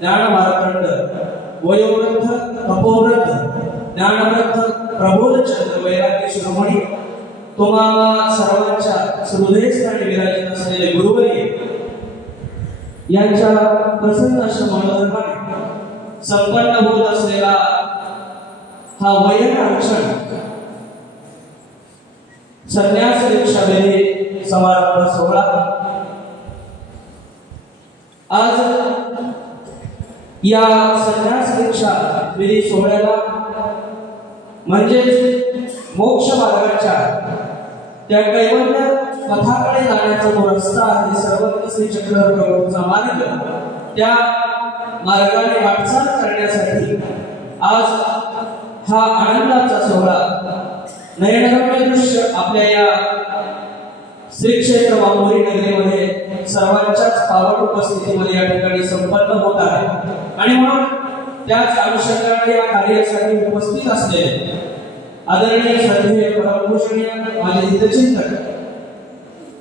ज्ञान मार्तंड, वयोवृद्ध तपोवृद्ध, ज्ञानवृद्ध प्रबोधचंद्र वैराग्य शिरोमणी तुम्हा सर्वांच्या हृदयस्थानी विराजित असलेले गुरुवर्य यांच्या प्रसन्न अशा मनोधर्माने संपन्न होत असलेला हा वयनाक्षण संन्यास दीक्षा विधी समारंभ सोहळा आज या संन्यास दीक्षा विधी सोहळ्याला म्हणजेच मोक्ष मार्गाच्या त्या कैवल्य पथाकडे जाण्याचा जो रस्ता आहे सर्वत्र श्री चक्रधर प्रभूंचा मार्ग त्या मार्गाने वाटचाल करण्यासाठी आज हा आनंदाचा सोहळा नयनरम्य दृश्य आपल्या या श्री क्षेत्र वाघोली नगरीमध्ये सर्वांच्याच पावन उपस्थितीमध्ये या ठिकाणी संपन्न होत आहे आणि म्हणून त्याच अनुषंगाने या कार्यासाठी उपस्थित असलेले आदरणीय श्रद्धेय परमपूजनीय माझे हितचिंतक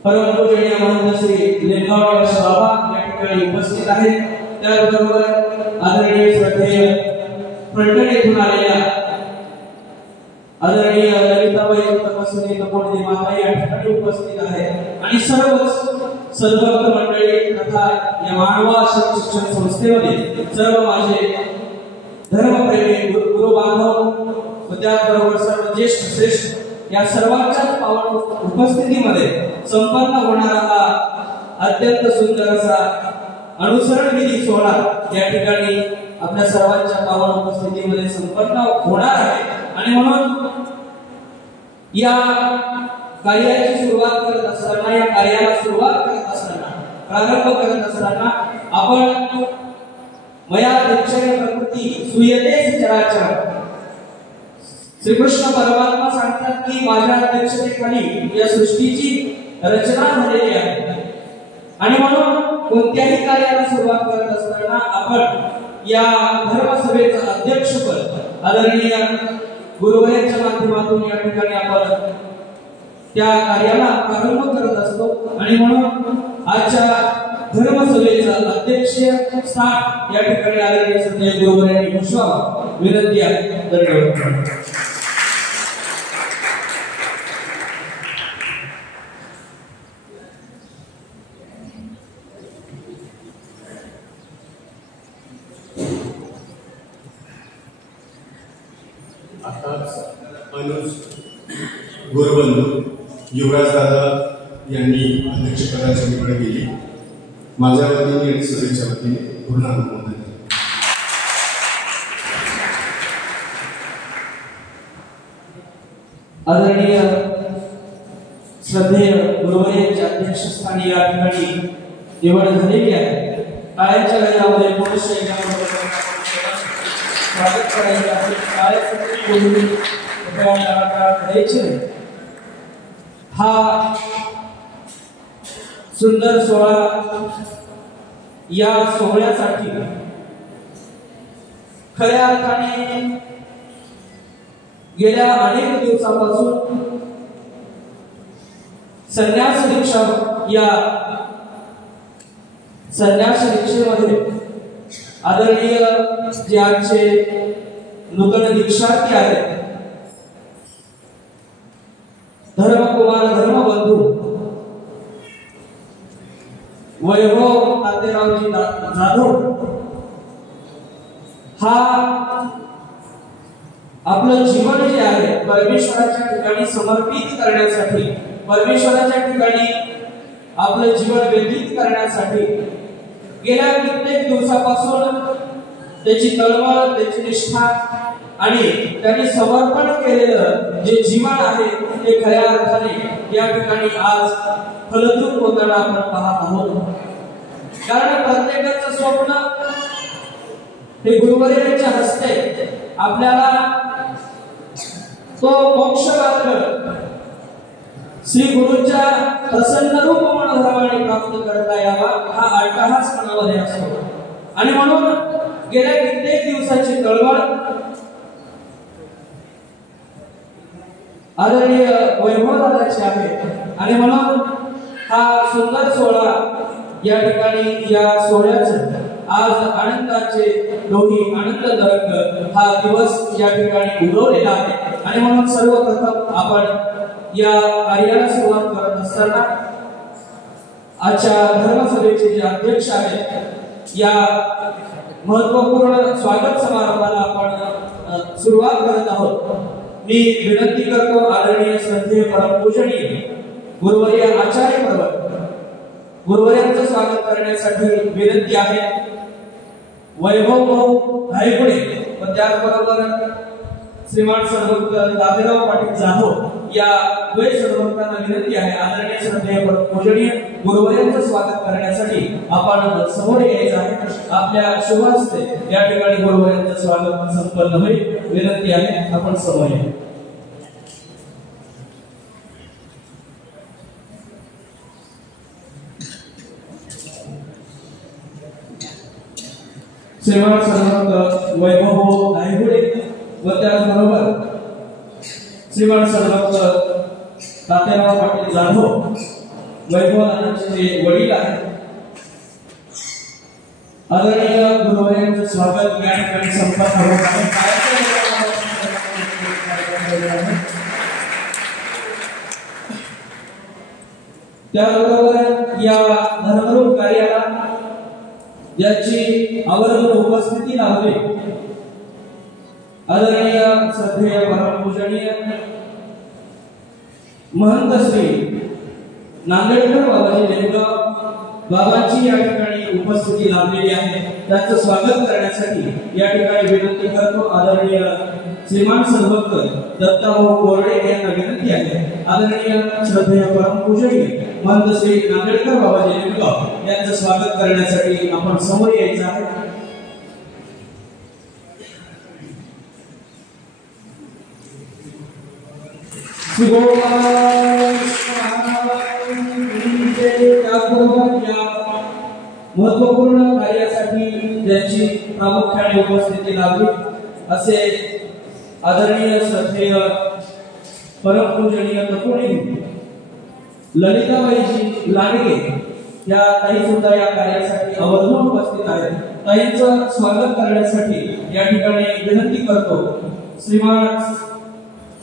परमपूजनीय महंत श्री लिंगावळ बाबा या ठिकाणी उपस्थित आहेत त्याचबरोबर आदरणीय श्रद्धेय फलटण येथून आलेल्या आदरणीय ललिताबाई तपस्विनी तपोवंती माता या ठिकाणी उपस्थित आहेत आणि सर्वच सद्भक्त मंडळी तथा या मानवा शिक्षण संस्थेमध्ये सर्व माझे धर्मप्रेमी गुरु बांधव व त्याचबरोबर सर्व ज्येष्ठ श्रेष्ठ या सर्वांच्या पावन उपस्थितीमध्ये संपन्न होणारा हा अत्यंत सुंदर असा अनुसरण विधी सोहळा या ठिकाणी आपल्या सर्वांच्या पावन उपस्थितीमध्ये संपन्न होणार आहे आणि म्हणून या कार्याची सुरुवात करत असताना या कार्याला सुरुवात करत असताना प्रारंभ करत असताना आपण मया दीक्षेन प्रकृती सुयते चराचर श्रीकृष्ण परमात्मा सांगतात की माझ्या अध्यक्षतेखाली या सृष्टीची रचना झालेली आहे आणि म्हणून कोणत्याही कार्याला सुरुवात करत असताना आपण या धर्मसभेचं अध्यक्षपद आदरणीय गुरुवर्यांच्या माध्यमातून या ठिकाणी आपण त्या कार्याला प्रारंभ करत असतो आणि म्हणून आजच्या धर्मसभेचं अध्यक्ष स्थान या ठिकाणी आदरणीय श्रद्धेय गुरुवर्यांनी भूषवावं विनंती आहे. धन्यवाद. गुरुबंधू युवराज दादा यांनी अध्यक्षपदाच्या निवड केली. माझ्या वतीने आणि सभेच्या वतीने पूर्ण अनुमोदन. आदरणीय श्रद्धेय गुरुवर्यांच्या अध्यक्षस्थानी या ठिकाणी निवड झालेली आहे. टाळ्यांच्या गजरामध्ये पुरुष स्वागत करायचे आहे. हा सुंदर सोहळा या सोहळ्यासाठी खऱ्या अर्थाने गेल्या अनेक दिवसांपासून संन्यास दीक्षा या संन्यास दीक्षेमध्ये आदरणीय जे आजचे नूतन दीक्षार्थी आहेत धर्मकुमार धर्मबंधू वैभव तातेरावजी जाधव हा आपलं जीवन जे आहे परमेश्वराच्या ठिकाणी समर्पित करण्यासाठी परमेश्वराच्या ठिकाणी आपलं जीवन व्यतीत करण्यासाठी गेल्या कित्येक दिवसापासून त्याची तळमळ त्याची निष्ठा आणि त्यांनी समर्पण केलेलं जे जीवन आहे ते खऱ्या अर्थाने या ठिकाणी आज फलद्रूप होताना आपण पाहत आहोत. कारण प्रत्येकाचं स्वप्न हे गुरुवर्यांच्या हस्ते आपल्याला तो मोक्ष मार्ग श्री गुरूंच्या प्रसन्न रूप मनोधर्माने प्राप्त करता यावा हा अट्टहास मनामध्ये असतो आणि म्हणून गेल्या कित्येक दिवसाची तळमळ आदरणीय वैभव दादाची आहे आणि म्हणून हा सुंदर सोहळा या ठिकाणी या सोहळ्याचं आज आनंदाचे डोही आनंद तरंग हा दिवस या ठिकाणी उगवलेला आहे आणि म्हणून सर्वप्रथम आपण या कार्याला सुरुवात करत असताना आजच्या धर्मसभेचे जे अध्यक्ष आहेत या महत्त्वपूर्ण स्वागत समारंभाला आपण सुरुवात करत आहोत। मी विनंती करतो आदरणीय श्रद्धेय परमपूजनीय गुरुवर्य आचार्य पर्वत गुरुवर्यांचं स्वागत करण्यासाठी विनंती आहे। वैभव भाऊ धायगुडे व त्याचबरोबर श्रीमान सर्वभक्त दादेराव पाटील जाधव या द्वय सर्वभक्तांना विनंती आहे आदरणीय श्रद्धेय परमपूजनीय गुरुवर्यांचं स्वागत करण्यासाठी आपण समोर यायचं आहे। आपल्या शुभ हस्ते या ठिकाणी गुरुवर्यांचं स्वागत संपन्न होईल। विनंती आहे आपण समोर या। श्रीमान सर्वभक्त वैभव धायगुडे व त्याचबरोबर श्रीमान सर्वभक्त दादेराव पाटील जाधव वैभवनाथांचे जे वडील आहेत आदरणीय गुरुवर्यांचं स्वागत या ठिकाणी संपन्न होत आहे। त्याबरोबर या धर्मरूप कार्याला ज्याची आवर्जून उपस्थिती लाभली आदरणीय श्रद्धेय परमपूजनीय महंत श्री नांदेडकर बाबाजी देवगाव बाबांची या ठिकाणी उपस्थिती लाभलेली आहे। त्यांचं स्वागत करण्यासाठी या ठिकाणी विनंती करतो आदरणीय श्रीमान सर्वभक्त दत्ताभाऊ कोरडे यांना विनंती आहे। आदरणीय श्रद्धेय परमपूजनीय महंत श्री नांदेडकर बाबाजी देवगाव यांचं स्वागत करण्यासाठी आपण समोर यायचं आहे। महत्वपूर्ण कार्यासाठी ज्यांची प्रामुख्याने उपस्थिती लाभली असे आदरणीय श्रद्धेय परमपूजनीय तपोणी ललिताबाईजी लाडगे या ताई सुद्धा या कार्यासाठी आवर्जून उपस्थित आहेत। ताईंचं स्वागत करण्यासाठी या ठिकाणी विनंती करतो श्रीमान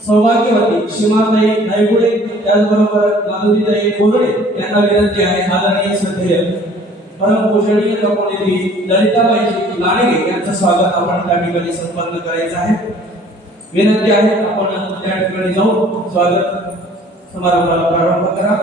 सौभाग्यवती सीमाताई धायगुडे त्याचबरोबर माधुरीताई कोरडे यांना विनंती आहे आदरणीय श्रद्धेय परमपूजनीय तपोनिधी ललिताबाईजी लाडगे यांचं स्वागत आपण त्या ठिकाणी संपन्न करायचं आहे। विनंती आहे आपण त्या ठिकाणी जाऊन स्वागत समारंभाला प्रारंभ करा।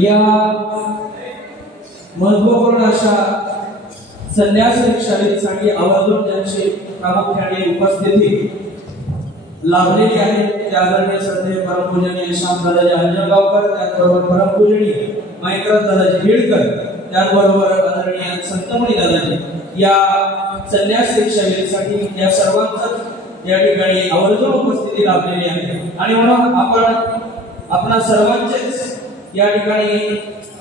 या महत्वपूर्ण अशा संन्यास दीक्षांसाठी आवर्जून ज्यांची प्रामुख्याने उपस्थिती लाभलेली आहे त्या आदरणीय श्रद्धेय परमपूजनीय शामदादाजी अंजनगावकर त्याचबरोबर परमपूजनीय महेंद्र दादाजी बीडकर त्याचबरोबर आदरणीय संतमणी दादाजी या संन्यास दीक्षांसाठी या सर्वांचं या ठिकाणी आवर्जून उपस्थिती लाभलेली आहे आणि म्हणून आपण सर्वांचेच या ठिकाणी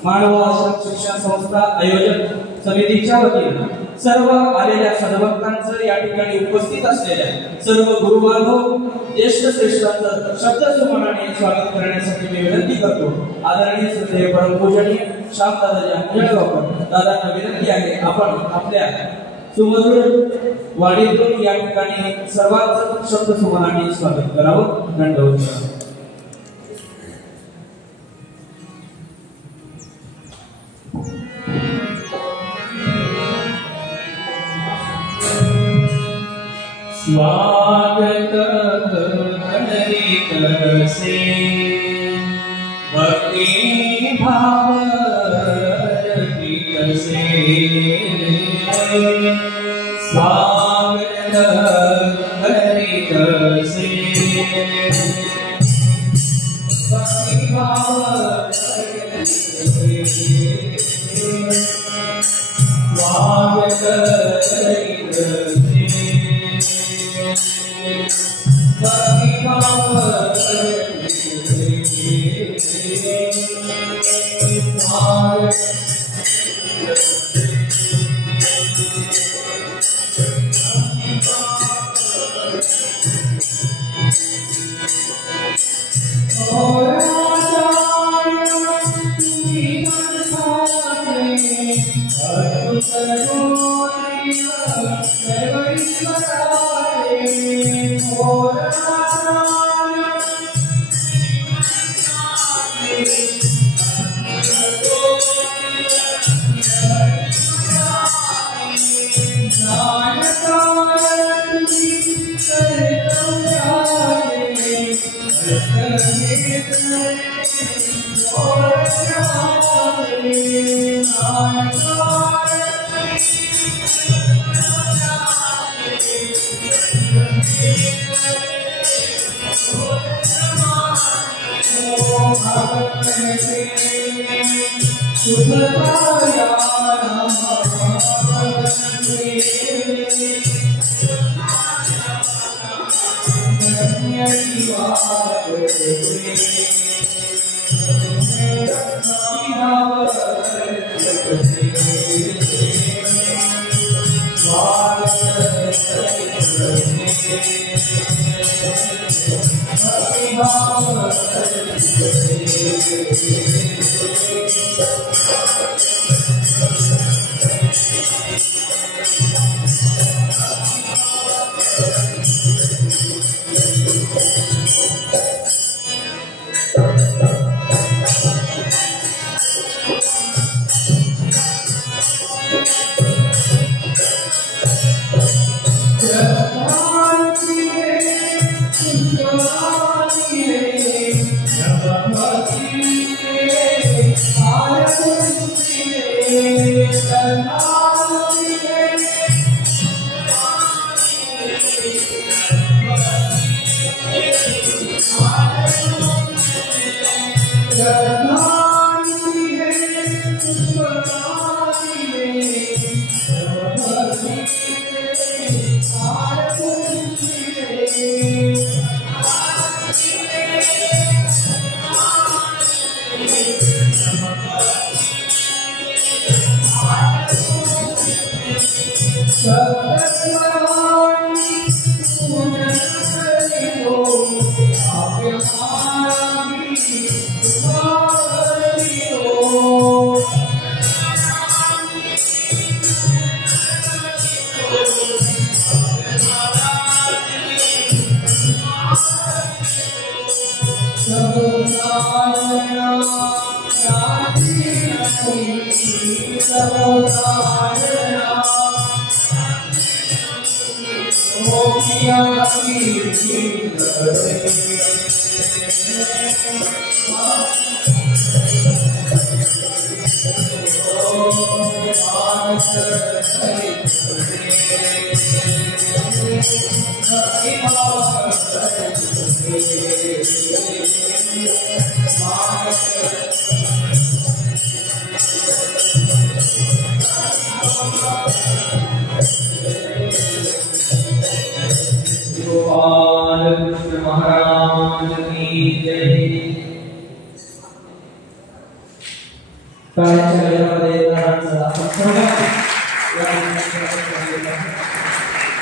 मानव आश्रम शिक्षण संस्था आयोजक समितीच्या वतीने सर्व आलेल्या सद्भक्तांचं या ठिकाणी उपस्थित असलेल्या सर्व गुरुबांधव ज्येष्ठ श्रेष्ठांचं शब्दसुमनाने स्वागत करण्यासाठी मी विनंती करतो आदरणीय श्रद्धेय परमपूजनीय शामदादाजी अंजनगावकर दादांना विनंती आहे आपण आपल्या सुमधुर वाणीतून या ठिकाणी सर्वांचं शब्दसुमनाने स्वागत करावं। दंडवत स्वागत हरित से भक्ति भाव रहित से स्वागत हरित से भक्ति भाव रहित से स्वागत हरित से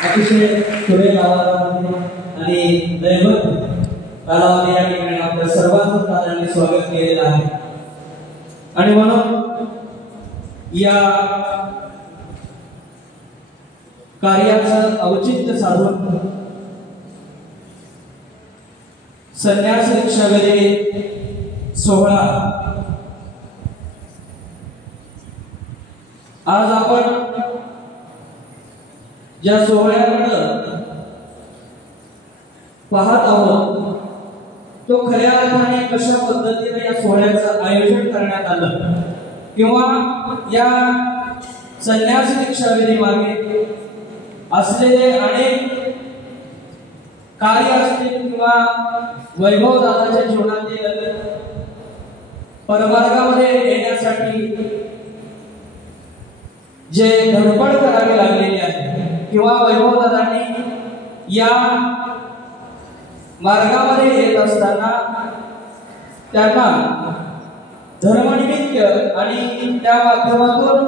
अतिशय थोडे कालावधी आणि दैवत कालावधी या ठिकाणी आपल्या सर्वांचं प्राधान्य स्वागत केलेलं आहे आणि म्हणून या कार्याचं औचित्य साधून संन्यास दीक्षाविधी सोहळा आज आपण ज्या सोहळ्याकडे पाहत आहोत तो खऱ्या अर्थाने कशा पद्धतीने या सोहळ्याचं आयोजन करण्यात आलं किंवा या संन्यास दीक्षाविधी मागे असलेले अनेक कार्य असतील किंवा वैभव दादाच्या जीवनातील परमार्गामध्ये येण्यासाठी जे धडपड करावी लागलेली आहे किंवा वैभव दादांनी या मार्गामध्ये येत असताना त्यांना धर्मनिमित्त आणि त्या माध्यमातून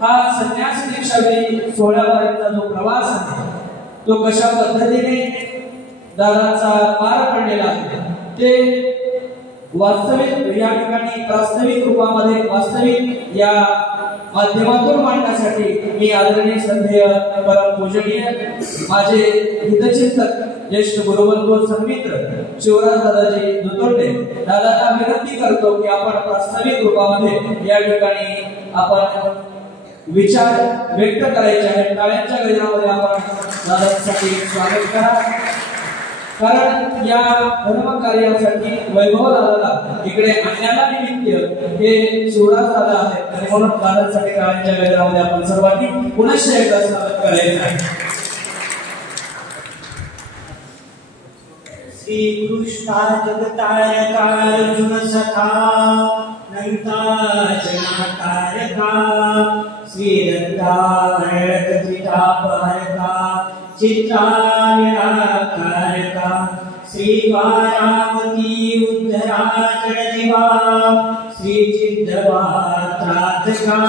हा संन्यास दीक्षाविधी सोहळ्यापर्यंतचा जो प्रवास आहे तो कशा पद्धतीने दादांचा पार पडलेला आहे ते वास्तविक या ठिकाणी प्रास्ताविक रूपामध्ये वास्तविक या माध्यमातून मांडण्यासाठी मी आदरणीय श्रद्धेय परम पूजनीय माझे हितचिंतक ज्येष्ठ गुरुबंधू सन्मित्र शिवराज दादाजी दुतोंडे दादांना विनंती करतो की आपण प्रास्ताविक रूपामध्ये या ठिकाणी आपण विचार व्यक्त करायचे आहेत. टाळ्यांच्या गजरामध्ये आपण दादांसाठी स्वागत करा. कारण या धर्म कार्यासाठी वैभव दादाला इकडे आणण्याला निमित्त हे शिवराज दादा आहेत आणि म्हणून दादासाठी काळाच्या वेळामध्ये आपण सर्वांनी पुनश्च एकदा स्वागत करायचं आहे. श्री कृष्णा जगतारका अर्जुन सखा नंता जनातारका श्री रंगारक त्रितापहरका चित्रा निराकारका श्री द्वारावती उद्धरा जगदिवा श्री चिद्दवा त्रातका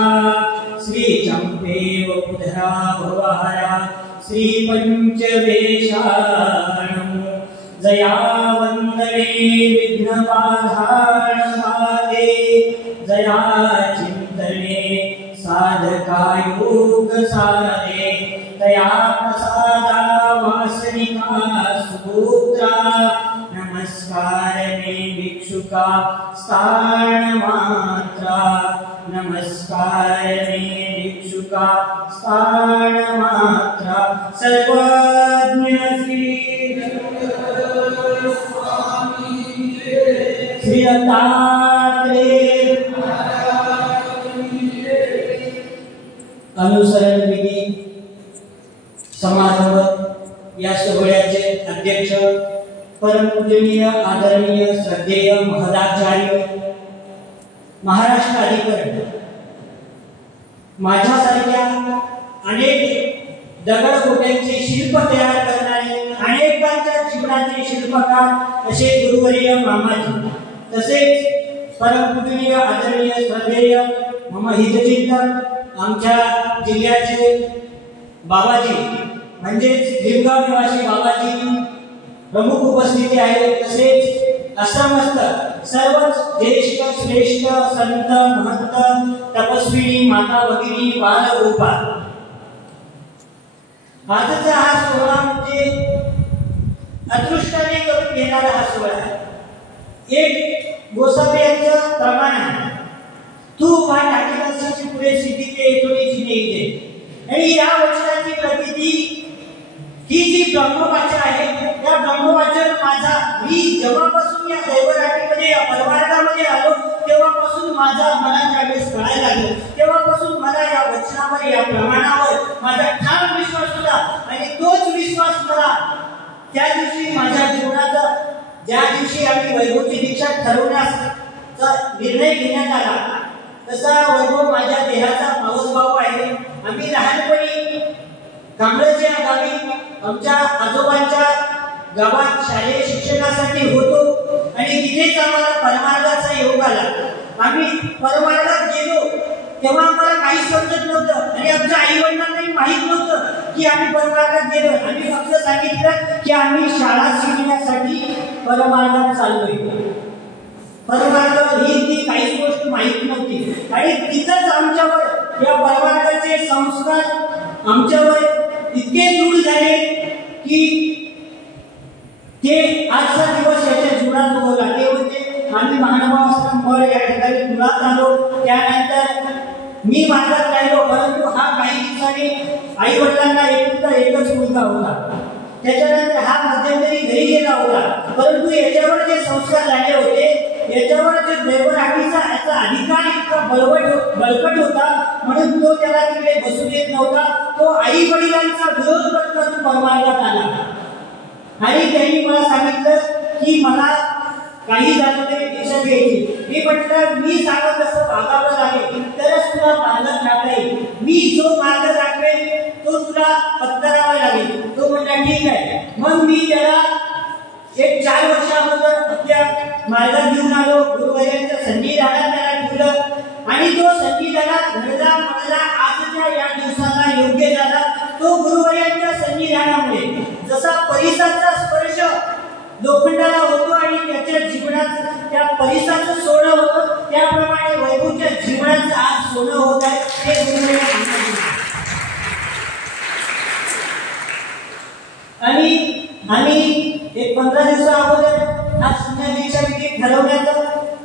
श्री चंपे उद्धरा भवारा श्री पंचवेशाणम् जया वंदने विघ्नबाधान मादे जया चिंतने साधका योग साधे दया प्रसादा वासनिका सुपुत्रा नमस्कार में भिक्षुका स्थान मात्रा नमस्कार में भिक्षुका स्थान मात्रा सर्वज्ञ श्री अनुसरण विधी समारंभ या सोहळ्याचे अध्यक्ष परमपूजनीय आदरणीय श्रद्धेय महदाचार्य महाराष्ट्र अधिकारी माझ्यासारख्या अनेक दगडगोट्यांचे शिल्प तयार करणारे अनेकांच्या जीवनाचे शिल्पकार असे गुरुवर्य मामाजी तसेच परमपूजनीय आदरणीय श्रद्धेय मम हितचिंतक आमच्या जिल्ह्याचे बाबाजी म्हणजेच भिलगाव निवासी बाबाजी प्रमुख उपस्थिती आहे. तसेच आश्रमस्थ सर्वच ज्येष्ठ श्रेष्ठ संत महंत तपस्विनी माता भगिनी बालगोपाल आजचा हा सोहळा म्हणजे अदृष्टाने करून घेणारा हा सोहळा आहे. एक गोसावी यांचं प्रमाण आहे तू वा टाकीची पुढे सिद्धी ते येतोडीची नेईते आणि या वचनाची प्रतीती ही जी ब्रह्मवाचन आहे त्या ब्रह्मवाचन माझा मी जेव्हापासून या दैवराटीमध्ये या परमार्थामध्ये आलो तेव्हापासून माझा मनाच्या वेळेस कळायला लागलो. तेव्हापासून मला या वचनावर या प्रमाणावर माझा ठाम विश्वास होता आणि तोच विश्वास मला त्या दिवशी माझ्या जीवनाचा ज्या दिवशी आम्ही वैभवची दीक्षा ठरवण्याचा निर्णय घेण्यात आला तसा वैभव माझ्या देहाचा मावसभाऊ आहे. आम्ही लहानपणी कांबळेच्या गावी आमच्या आजोबांच्या गावात शालेय शिक्षणासाठी होतो आणि तिथेच आम्हाला परमार्गाचा योग आला. आम्ही परमार्गात गेलो तेव्हा आम्हाला काही समजत नव्हतं आणि आमच्या आई वडिलांनाही माहित नव्हतं की आम्ही परमार्गात गेलो. आम्ही फक्त सांगितलं की आम्ही शाळा शिकण्यासाठी परमार्गात चाललोय. परमार्ग ही ती काहीच गोष्ट माहित नव्हती आणि तिथंच आमच्यावर या परमार्गाचे संस्कार आमच्यावर इतके रूढ झाले की ते आजचा दिवस याच्या जीवनात उगवला. ते होते आम्ही महानुभाव आश्रम या ठिकाणी मुळात आलो. त्यानंतर मी मार्गात राहिलो परंतु हा काही दिवसांनी आई वडिलांना एकच मुलगा होता. त्याच्यानंतर हा मध्यंतरी घरी गेला होता परंतु याच्यावर जे संस्कार झाले होते याच्यावर जे दैवराटीचा याचा अधिकार इतका बळकट होता म्हणून तो त्याला तिकडे बसू देत नव्हता. तो आई वडिलांचा विरोध करत परमार्गात आला आणि त्यांनी मला सांगितलं की मला काही झालं तरी दीक्षा घ्यायची. मी म्हटलं मी सांगत असं भागावर आहे तरच तुला मार्ग टाकता येईल. मी जो मार्ग दाखवेल तो तुला पत्करावा लागेल. तो म्हटला ठीक आहे. मग मी त्याला एक 4 वर्ष अगोदर आपल्या मार्गात घेऊन आलो. गुरुवर्यांच्या सन्निधानात त्याला ठेवलं आणि तो सन्निधानात घडला म्हणला आजच्या या दिवसाला योग्य झाला तो गुरुवर्यांच्या सन्निधानामुळे. जसा परिसाचा स्पर्श लोखंडाला होतो आणि त्याच्या जीवनात त्या परिसाचं सोनं होतं त्याप्रमाणे वैभवच्या जीवनाचं आज सोनं होत आहे. हे गुरुवर्य आणि आम्ही एक 15 दिवसा अगोदर हा शून्य दीक्षा विधी ठरवण्याचा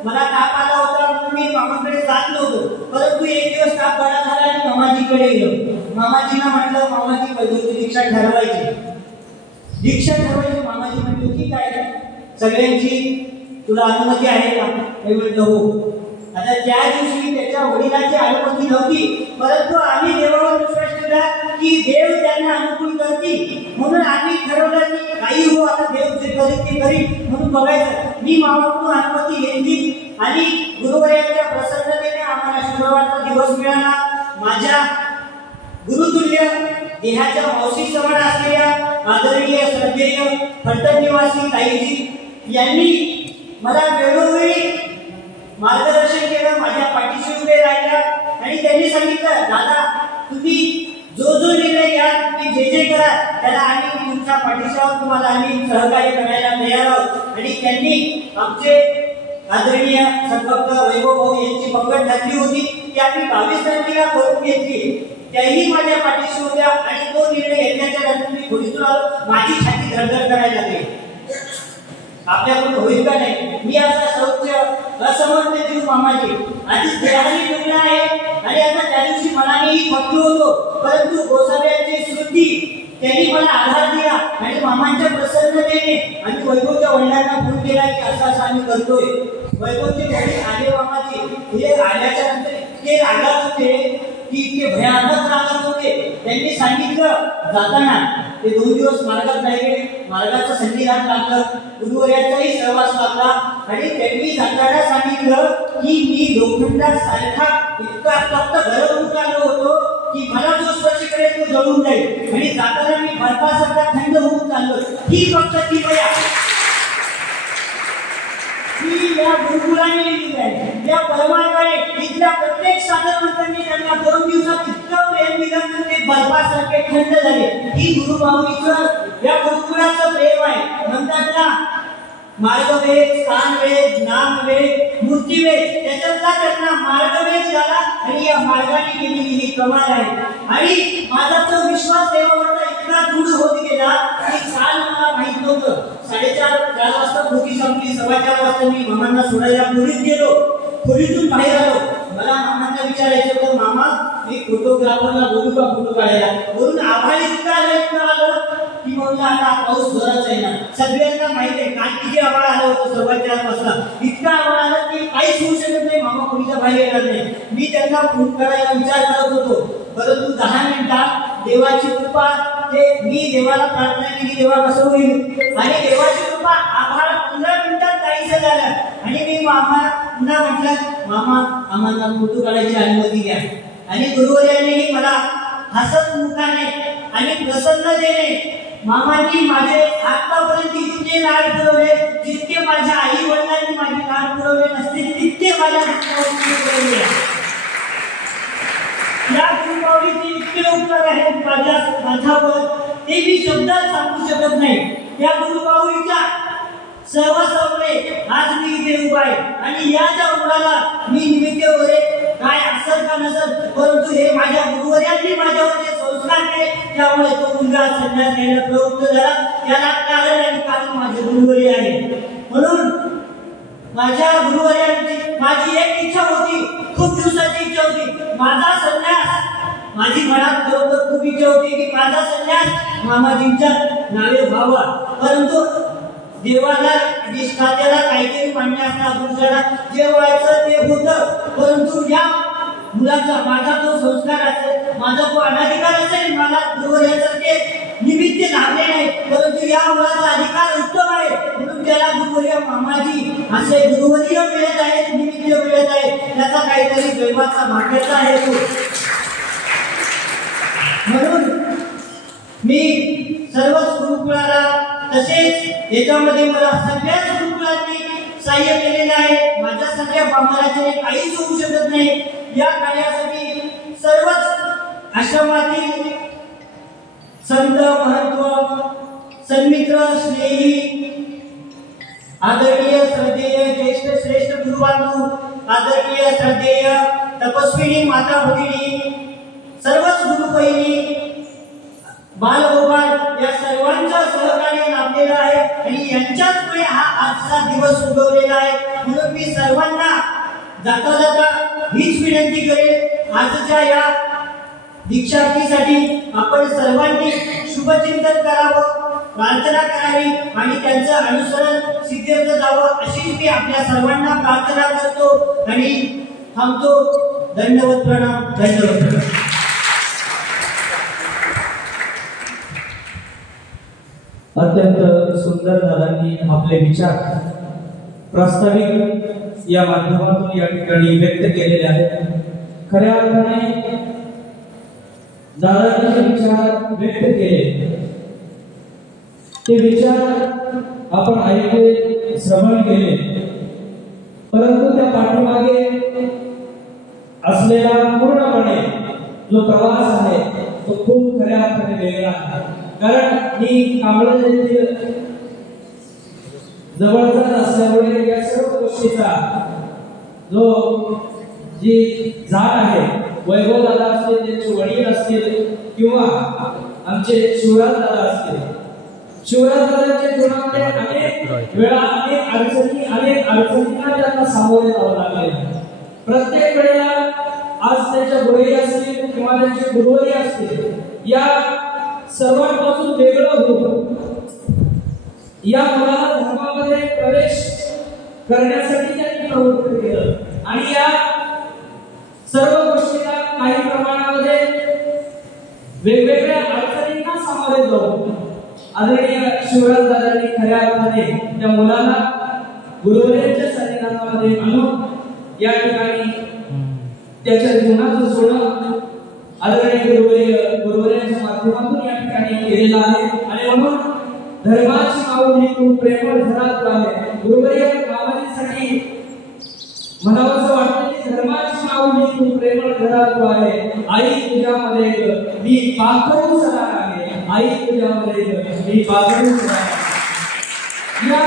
मला ताप आला होता म्हणून मी मामाकडे जात नव्हतो. परंतु एक दिवस ताप बरा झाला आणि मामाजीकडे गेलो. मामाजींना म्हटलं मामाजी वैभवची दीक्षा ठरवायची. दीक्षा ठरवायची मामा मामाजी म्हणतो ठीक आहे, सगळ्यांची तुला अनुमती आहे का? मी म्हणतो हो. आता त्या दिवशी त्याच्या वडिलांची अनुमती नव्हती, परंतु आम्ही देवावर विश्वास ठेवला की देव त्यांना अनुकूल करतील, म्हणून आम्ही ठरवलं की काही हो, आता देव जे करेल ते करील म्हणून बघायचं. मी मामाकडून अनुमती घेतली आणि गुरुवर्यांच्या प्रसन्नतेने आम्हाला शुक्रवारचा दिवस मिळाला. माझ्या गुरुतुल्य देहाच्या मावशी समान असलेल्या आदरणीय श्रद्धेय फलटण निवासी ताईजी यांनी मला वेळोवेळी मार्गदर्शन केलं, माझ्या पाठीशी उभे राहिल्या आणि त्यांनी सांगितलं, दादा तुम्ही जो जो निर्णय घ्या, तुम्ही जे जे करा त्याला आम्ही तुमच्या पाठीशी आहोत, तुम्हाला आम्ही सहकार्य करायला तयार आहोत. आणि त्यांनी आमचे आदरणीय सद्भक्त वैभव भाऊ यांची पंगत घातली होती की आम्ही 22 तारखेला करून घेतली. त्याही माझ्या पाठीशी होत्या आणि तो निर्णय घेतल्याच्या नंतर मी खोलीतून आलो, माझी छाती धडधड करायला लागली. आपल्याकडून होईल का नाही? मी असा शौच असमर्थ जीव मामाजी आधीच देहाने टुकला आहे आणि आता त्या दिवशी मनानेही थकलो होतो, परंतु गोसाव्यांची स्मृती त्यांनी मला आधार दिला आणि मामांच्या प्रसन्नतेने आम्ही वैभवच्या वडिलांना फोन केला की असं आम्ही करतोय. वैभवचे वडील आले मामाजी, हे आल्याच्या नंतर इतके रागात होते की इतके भयानक रागात होते. त्यांनी सांगितलं जाताना ते 2 दिवस मार्गात राहिले, मार्गाचं संधिधान लागलं, गुरुवर्यांचाही सहवास लागला आणि त्यांनी जाताना सांगितलं की मी लोखंडासारखा इतका तप्त गरम आलो होतो की मला जो स्पर्श करेल तो जळून जाईल आणि जाताना मी बर्फासारखा थंड होऊन चाललो. ही फक्त ती वया ही या गुरुकुलाने लिहिली आहे. या परमात्म्याने इथल्या प्रत्येक साधकमंत्र्यांनी त्यांना 2 दिवसात इतकं प्रेम दिलं ते बर्फासारखे थंड झाले. ही गुरुभाऊचं या गुरुकुलाचं प्रेम आहे. म्हणतात ना, मार्गवेद, स्थानवेद, नामवेद, मूर्तिवेद, त्याच्यातला त्यांना मार्गवेद झाला आणि या मार्गाने केलेली ही कमाल आहे. आणि माझा तो विश्वास देवावरचा इतका दृढ होत गेला की काल मला माहित नव्हतं. 4:30 वाजता खोकी संपली, 4:15 वाजता मी मामांना सोडायला खोलीत गेलो. खोलीतून बाहेर आलो, मला मामांना विचारायचं होतं, मामा मी फोटोग्राफरला बोलू का फोटो काढायला? वरून आभाळ इतका आलं की म्हणलं आता पाऊस जोराचा आहे ना. सगळ्यांना माहिती आहे काल किती आभाळ आलं होतं 4:15 वाजता. इतका आभाळ आलं की काहीच होऊ शकत नाही, मामा खोलीच्या बाहेर येणार नाही. मी त्यांना फोन करायला विचार करत होतो, परंतु 10 मिनिटात देवाची कृपा, ते मी देवाला प्रार्थना केली देवा कसं होईल, आणि देवाची कृपा आभाळ 15 मिनिटात काहीच झालं. आणि मी मामा पुन्हा म्हटलं, मामा आम्हाला फोटो काढायची अनुमती द्या. आणि गुरुवर्यांनीही मला हसत मुखाने आणि प्रसन्नतेने मामांनी माझे आतापर्यंत इतके लाड पुरवले जितके माझ्या आई वडिलांनी माझे लाड पुरवले नसतील तितके माझ्या पुरवले. या गुरुभाऊचे इतके उपकार आहेत माझ्यावर ते मी शब्दात सांगू शकत नाही. या गुरुभाऊच्या सहवासामुळे आज मी इथे उभा आहे आणि या ज्या मुलाला मी निमित्त वगैरे काय असं का नसत, परंतु हे माझ्या गुरुवर्यांनी माझ्यावर जे संस्कार केले त्यामुळे तो मुलगा संन्यास घ्यायला प्रवृत्त झाला. त्याला कारण आणि कारण माझे गुरुवरी आहे. म्हणून माझ्या गुरुवर्यांची माझी एक इच्छा होती, खूप दिवसाची इच्छा होती, माझा संन्यास, माझी मनात बरोबर खूप इच्छा होती की माझा संन्यास मामाजींच्या नावे व्हावा. परंतु देवाला निष्ठात्याला काहीतरी मान्य असणार, दुसऱ्याला जे व्हायचं ते होतं. परंतु या मुलाचा माझा तो संस्कार असेल, माझा तो अनाधिकार असेल, मला गुरुवर्यासारखे निमित्त लागले नाही, परंतु या मुलाचा अधिकार उत्तम आहे म्हणून त्याला गुरुवर्य मामाजी असे गुरुवर्य मिळत आहेत, निमित्त मिळत आहे. त्याचा काहीतरी दैवाचा भाग्याचा आहे तो. म्हणून मी सर्वच गुरुकुळाला, तसेच याच्यामध्ये मला सगळ्याच गुरुकुलांनी सहाय्य केलेलं आहे. माझ्यासारख्या बांधवाचे काहीच होऊ शकत नाही. या कार्यासाठी सर्वच आश्रमातील संत, महत्व, सन्मित्र, स्नेही, आदरणीय श्रद्धेय ज्येष्ठ श्रेष्ठ गुरुबांधू, आदरणीय श्रद्धेय तपस्विनी माता भगिनी, सर्वच गुरुबहिणी, बालगोपाल या सर्वांच्या सहकार्य लाभलेलं आहे आणि यांच्याचमुळे हा आजचा दिवस उगवलेला आहे. म्हणून मी सर्वांना जाता जाता हीच विनंती करेन, आजच्या या दीक्षार्थीसाठी आपण सर्वांनी शुभचिंतन करावं, प्रार्थना करावी आणि त्यांचं अनुसरण सिद्धीवर जावं अशी मी आपल्या सर्वांना प्रार्थना करतो आणि थांबतो. धन्यवाद. प्रणाम. धन्यवाद. अत्यंत सुंदर दादांनी आपले विचार प्रास्ताविक या माध्यमातून या ठिकाणी व्यक्त केलेले आहेत. खऱ्या अर्थाने दादांनी जे विचार व्यक्त केले ते विचार आपण ऐकले, श्रवण केले, परंतु त्या पाठीमागे असलेला पूर्णपणे जो प्रवास आहे तो खूप खऱ्या अर्थाने वेगळा आहे. कारण मी कांबळे येथील जवळचाच असल्यामुळे या सर्व गोष्टीचा जो जी जाण आहे, वैभव दादा असतील, त्यांचे वडील असतील किंवा आमचे शिवराज दादा असतील, शिवराज दादांच्या जीवनामध्ये अनेक वेळा अनेक अडचणींना त्यांना सामोरे जावं लागले. प्रत्येक वेळेला आज त्यांच्या गुरुही असतील किंवा त्यांचे गुरुवरी असतील, या सर्वांपासून वेगळं होऊन या मुलाला धर्मामध्ये प्रवेश करण्यासाठी त्यांनी प्रवृत्त केलं आणि या सर्व गोष्टीला काही प्रमाणामध्ये वेगवेगळ्या अडचणींना सामोरे जाऊन आदरणीय शिवराज दादांनी खऱ्या अर्थाने त्या मुलाला गुरुवरांच्या सन्निधानामध्ये आणून या ठिकाणी त्याच्या जीवनाचं सोडं आदरणीय गुरुवरांच्या माध्यमातून या ठिकाणी केलेलं आहे. आणि म्हणून धर्माची माऊली तू प्रेमळ घरात आहे. गुरुवरी मामाजीसाठी म्हणावंसं वाटतं की धर्माची माऊली तू प्रेमळ घरात आहे. आई तुझ्यामध्ये मी पाखरू सदा आहे. आई तुझ्यामध्ये मी पाखरू सदा आहे. या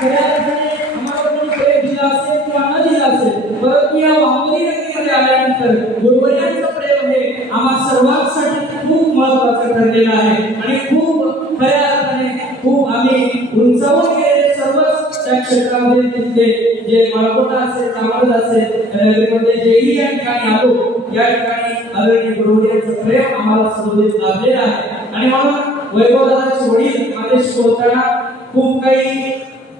खऱ्या अर्थाने आम्हाला कोणी प्रेम दिला असेल किंवा न दिला असेल, परंतु या वामोरी नगरीमध्ये आल्यानंतर गुरुवरांचं प्रेम हे आम्हा सर्वांसाठी खूप महत्त्वाचं ठरलेलं आहे आणि खूप खऱ्या अर्थाने खूप आम्ही उंचावून गेलेले सर्वच त्या क्षेत्रामध्ये तिथले जे मालकोटा असेल, कामळद असेल, नगरीमध्ये जेही या ठिकाणी आलो, या ठिकाणी आदरणीय गुरुवरांचं प्रेम आम्हाला सदोदित लाभलेलं आहे. आणि म्हणून वैभवदादाचे वडील माझे शिकवताना खूप काही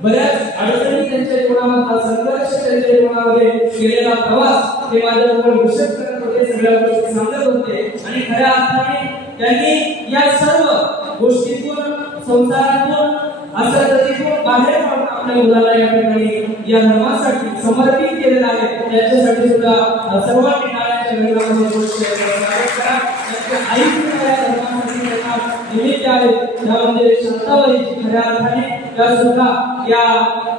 बऱ्याच अडचणी त्यांच्या जीवनामध्ये, संघर्ष त्यांच्या जीवनामध्ये केलेला प्रवास ते माझ्याबरोबर विशेष करत होते, सगळ्या गोष्टी सांगत होते. आणि खऱ्या अर्थाने त्यांनी या सर्व गोष्टीतून, संसारातून, असंततीतून बाहेर पडून आपल्या मुलाला या ठिकाणी या धर्मासाठी समर्पित केलेलं आहे. त्याच्यासाठी सुद्धा सर्वांनी टाळ्यांच्या गजरामध्ये गोष्टी त्यांच्या आईच्या धर्मासाठी त्यांना निमित्त आहे. त्यामध्ये शांताबाईची खऱ्या अर्थाने त्या सुद्धा या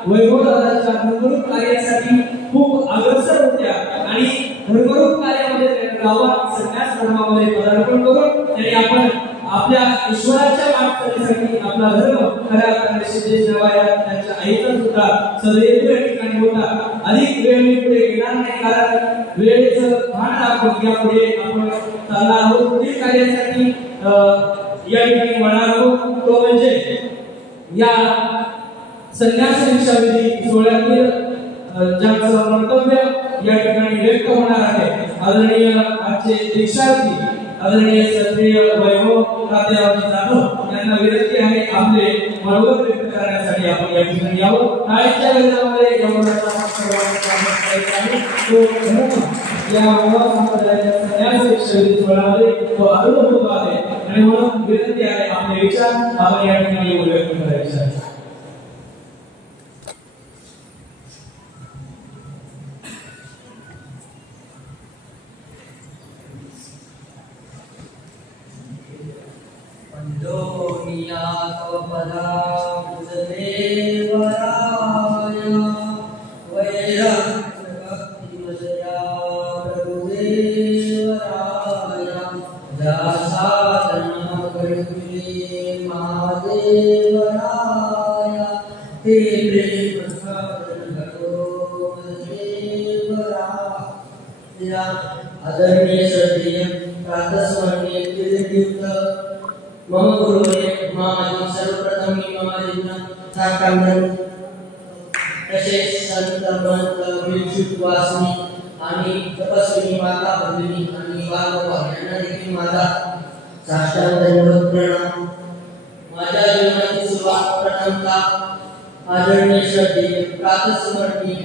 वैभवदादाच्या धर्मरूप कार्यासाठी खूप अग्रसर होत्या आणि धर्मरूप कार्यामध्ये गावात संन्यास धर्मामध्ये पदार्पण करून त्यांनी आपण आपल्या ईश्वराच्या वाटचालीसाठी आपला धर्म खऱ्या अर्थाने सिद्धेश नवाया त्यांच्या आईचा सुद्धा सदैव या ठिकाणी होता. अधिक वेळ मी पुढे घेणार नाही, कारण वेळेचं भान राखून यापुढे आपण चालणार आहोत. पुढील कार्यासाठी या ठिकाणी वळणार आहोत, तो म्हणजे या संन्यास दीक्षाविधी सोहळ्यातील ज्यांचं मंतव्य या ठिकाणी व्यक्त होणार आहे. आदरणीय आजचे दीक्षार्थी आदरणीय श्रद्धेय वैभव तात्याजी जाधव यांना विनंती आहे आपले मनोगत व्यक्त करण्यासाठी आपण या ठिकाणी यावं. टाळ्यांच्या गजरामध्ये या मुलाचा सर्वांना स्वागत करायचं आहे. तो धर्म या मानव संप्रदायाच्या संन्यास दीक्षाविधी सोहळ्यामध्ये तो अनुभव आहे आणि म्हणून विनंती आहे आपले विचार आपण या ठिकाणी व्यक्त करायचे आहे. आदरणीय श्रद्धेय प्रातस्मरणीय कीर्तियुक्त मम गुरुवरे मामाजी, सर्वप्रथम मी मामाजींना ठाकरंदन तसेच संत महंत भिक्षुक वासनी आणि तपस्विनी माता भगिनी आणि बालगोपाल यांना देखील माझा साष्टांग दंडवत प्रणाम. माझ्या जीवनाची सुरुवात प्रथमतः आदरणीय श्रद्धेय प्रातस्मरणीय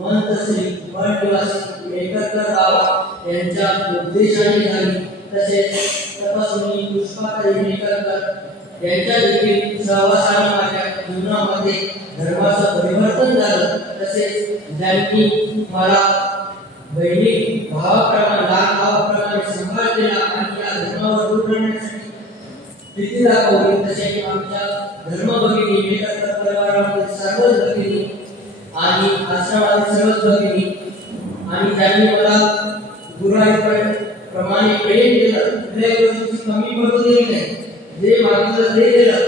महंत श्री वननिवासी मेहकरकर बाबा यांच्या उपदेशाने झाली। तसेच तपासणी पुष्पाताई मेहकरकर यांच्या देखील सहवासाने माझ्या जीवनामध्ये धर्माचं परिवर्तन झालं। तसेच ज्यांनी मला वैदिक भावाप्रमाणे लाख भावाप्रमाणे संभाळ दिला आणि या धर्मावर दूर राहण्यासाठी प्रीती दाखवली। तसे आमच्या धर्मभगिनी मेहकरकर परिवारामध्ये सर्वच भगिनी आणि आश्रमातील सर्वच भगिनी आणि ज्यांनी मला गुरुप्रमाणे प्रेम केलं, कुठल्याही गोष्टीची कमी पडू दिली नाही, जे मागितलं ते दिलं।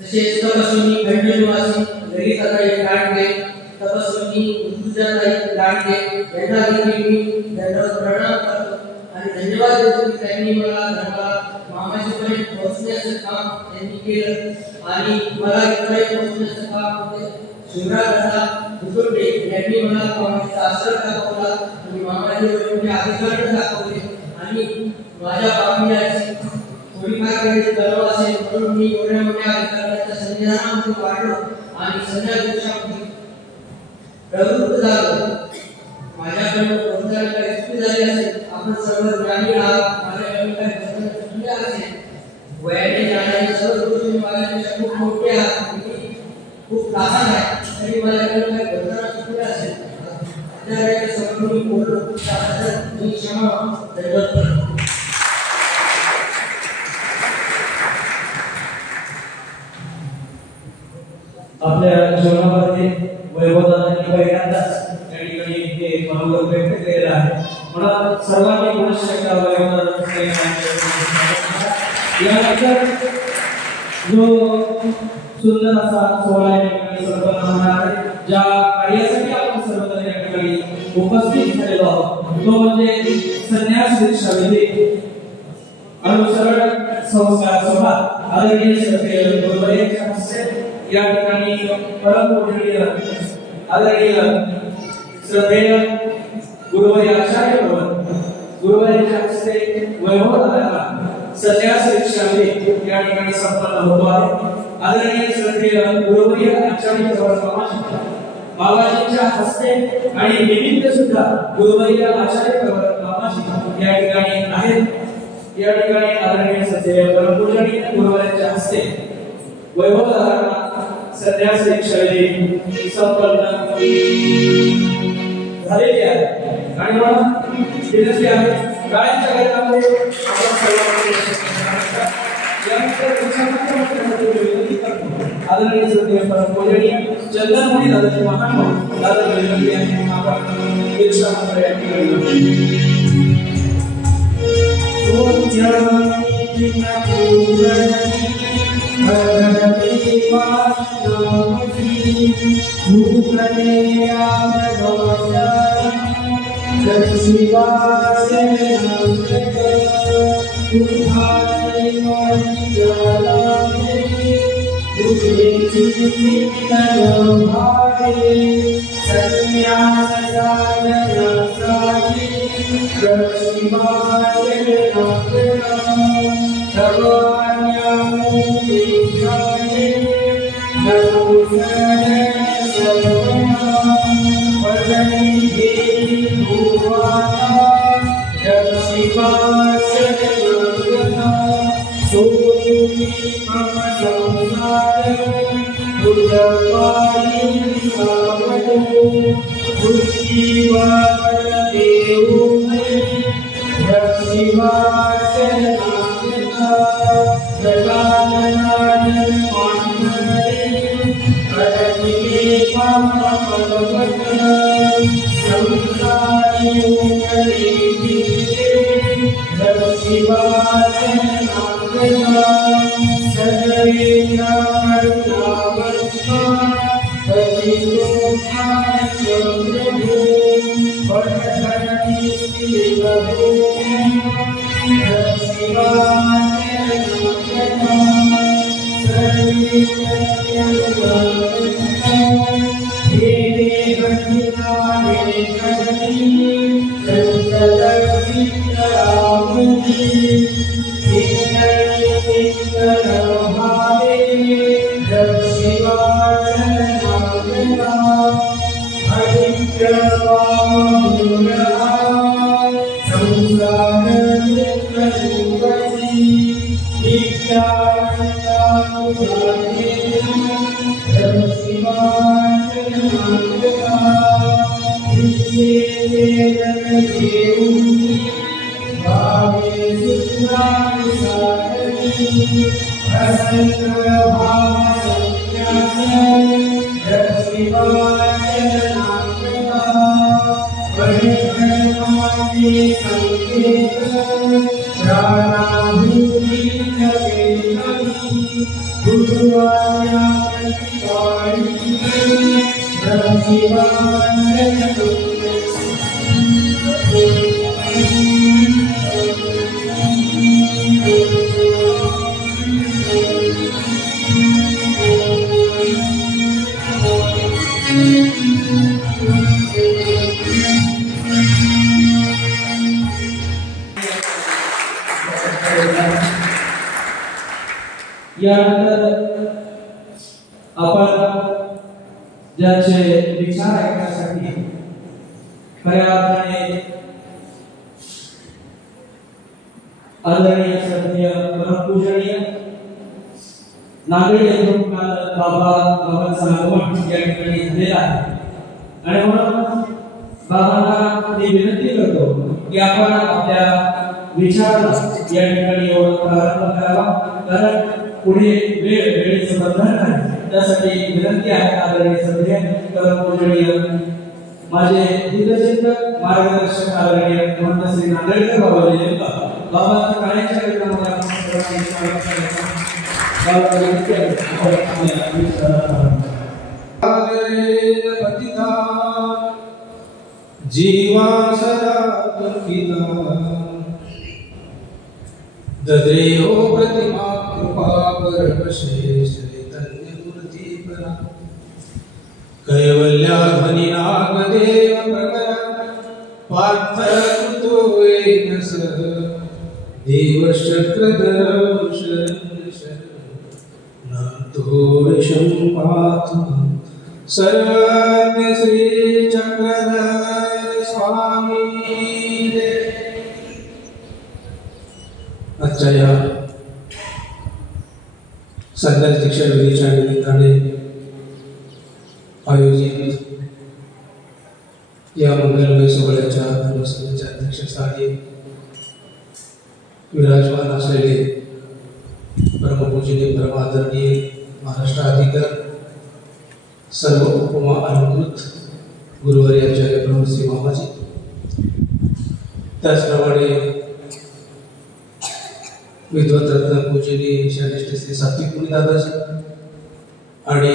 तसेच तपस्विनी खंडनिवासी ललिताताई लांडगे, तपस्विनी ऋतुजाताई लांडगे यांना देखील मी दंडवत प्रणाम करतो आणि धन्यवाद देतो की त्यांनी मला धर्माला मामाजीपर्यंत पोहोचण्याचं काम त्यांनी केलं आणि मला इथपर्यंत पोहोचण्याचं काम शिवराजदादा भुसुंडे यांनी मला मामाजीचा आश्रय दाखवला आणि मामाजीवरचे अधिकार दाखवले आणि माझ्या पाहुण्याची थोडीफार काही कलम असेल म्हणून मी एवढ्या मोठ्या अधिकाराच्या संविधानामध्ये वाढलो आणि संध्याकाळी प्रवृत्त झालो। माझ्याकडून कोणत्याही काही चुकी झाली असेल, आपण सर्व ज्ञानी आहात, माझ्याकडून काही चुकल्या असेल, वयाने जाणारे सर्व गोष्टी माझ्यापेक्षा खूप मोठ्या खूप लहान आहे तरी माझ्याकडून काही घटना चुकल्या असेल त्याच्या समोर मी बोललो त्याबद्दल मी क्षमा दंडवत करतो। आपल्या जीवनामध्ये वैभवदादांनी पहिल्यांदाच त्या ठिकाणी हे मनोगत व्यक्त केलेलं आहे। म्हणून सर्वांनी पुनश्च एकदा वैभवदादांचे यानंतर जो सुंदर असा सोहळा या ठिकाणी संपन्न होणार आहे, ज्या कार्यासाठी आपण सर्वजण या ठिकाणी उपस्थित झालेलो आहोत तो म्हणजे संन्यास दीक्षा विधी अनुसरण संस्कार सभा आदरणीय श्रद्धेय गुरुवर्यांच्या हस्ते या ठिकाणी परमपूजनीय आदरणीय श्रद्धेय गुरुवर्य आचार्य गुरुवर्यांच्या हस्ते वैभवदादांना संन्यास दीक्षा विधी या ठिकाणी संपन्न होतो आहे। आदरणीय श्रद्धेय गुरुवर्य आचार्य बाबाजींच्या हस्ते आणि निमित्त सुद्धा गुरुवर्य आचार्य बाबाजी या ठिकाणी आहेत। या ठिकाणी आदरणीय श्रद्धेय परमपूजनीय गुरुवर्यांच्या हस्ते वैभवदादांना संन्यास दीक्षा विधी संपन्न झालेली आहे आणि म्हणून विनंती आहे गायच्या गीतामध्ये आपण सर्वांनी आदरणीय श्रद्धेय परमपूजनीय चंदनमुनी दादाजी महान दादा विनंती आहे आपण दीक्षा मंत्र या ठिकाणी Hare यानंतर आपण ज्याचे विचार ऐकण्यासाठी खऱ्या अर्थाने आदरणीय सन्माननीय परमपूजनीय नागरी यंत्रणा बाबांचा आगमन या ठिकाणी झालेला आहे आणि म्हणून बाबांना मी विनंती करतो की आपण आपल्या विचाराला या ठिकाणी एवढं प्रारंभ करावा कारण पुढे वेळेचं बंधन आहे त्यासाठी विनंती आहे आदरणीय सन्माननीय परमपूजनीय माझे हितचिंतक मार्गदर्शक आदरणीय महंत श्री नांदेडकर बाबाजी बाबांच्या कार्याच्या कार्यक्रमामध्ये आपण जीवा सदा कंपिता ददेहो प्रतिमा कृपा परमशेष चैतन्य मूर्ति परा कैवल्या ध्वनि नागदेव प्रकरा पार्थ कृतो एकस देव चक्रधर शरण शरण नातो विषम पातु सर्वज्ञ श्री चक्रधर स्वामी देव। आजच्या या संन्यास दीक्षा विधीच्या निमित्ताने आयोजित या मंगलमय सोहळ्याच्या धर्मसभेच्या अध्यक्षस्थानी विराजमान असलेले परमपूजनीय परमादरणीय महाराष्ट्राधिकार सर्व उपमा अलंकृत गुरुवारी आचार्य ब्रह्मश्री मामाजी त्याचप्रमाणे विद्वत रत्न पूजनीय शनिष्ठ श्री सात्विक मुनी दादाजी आणि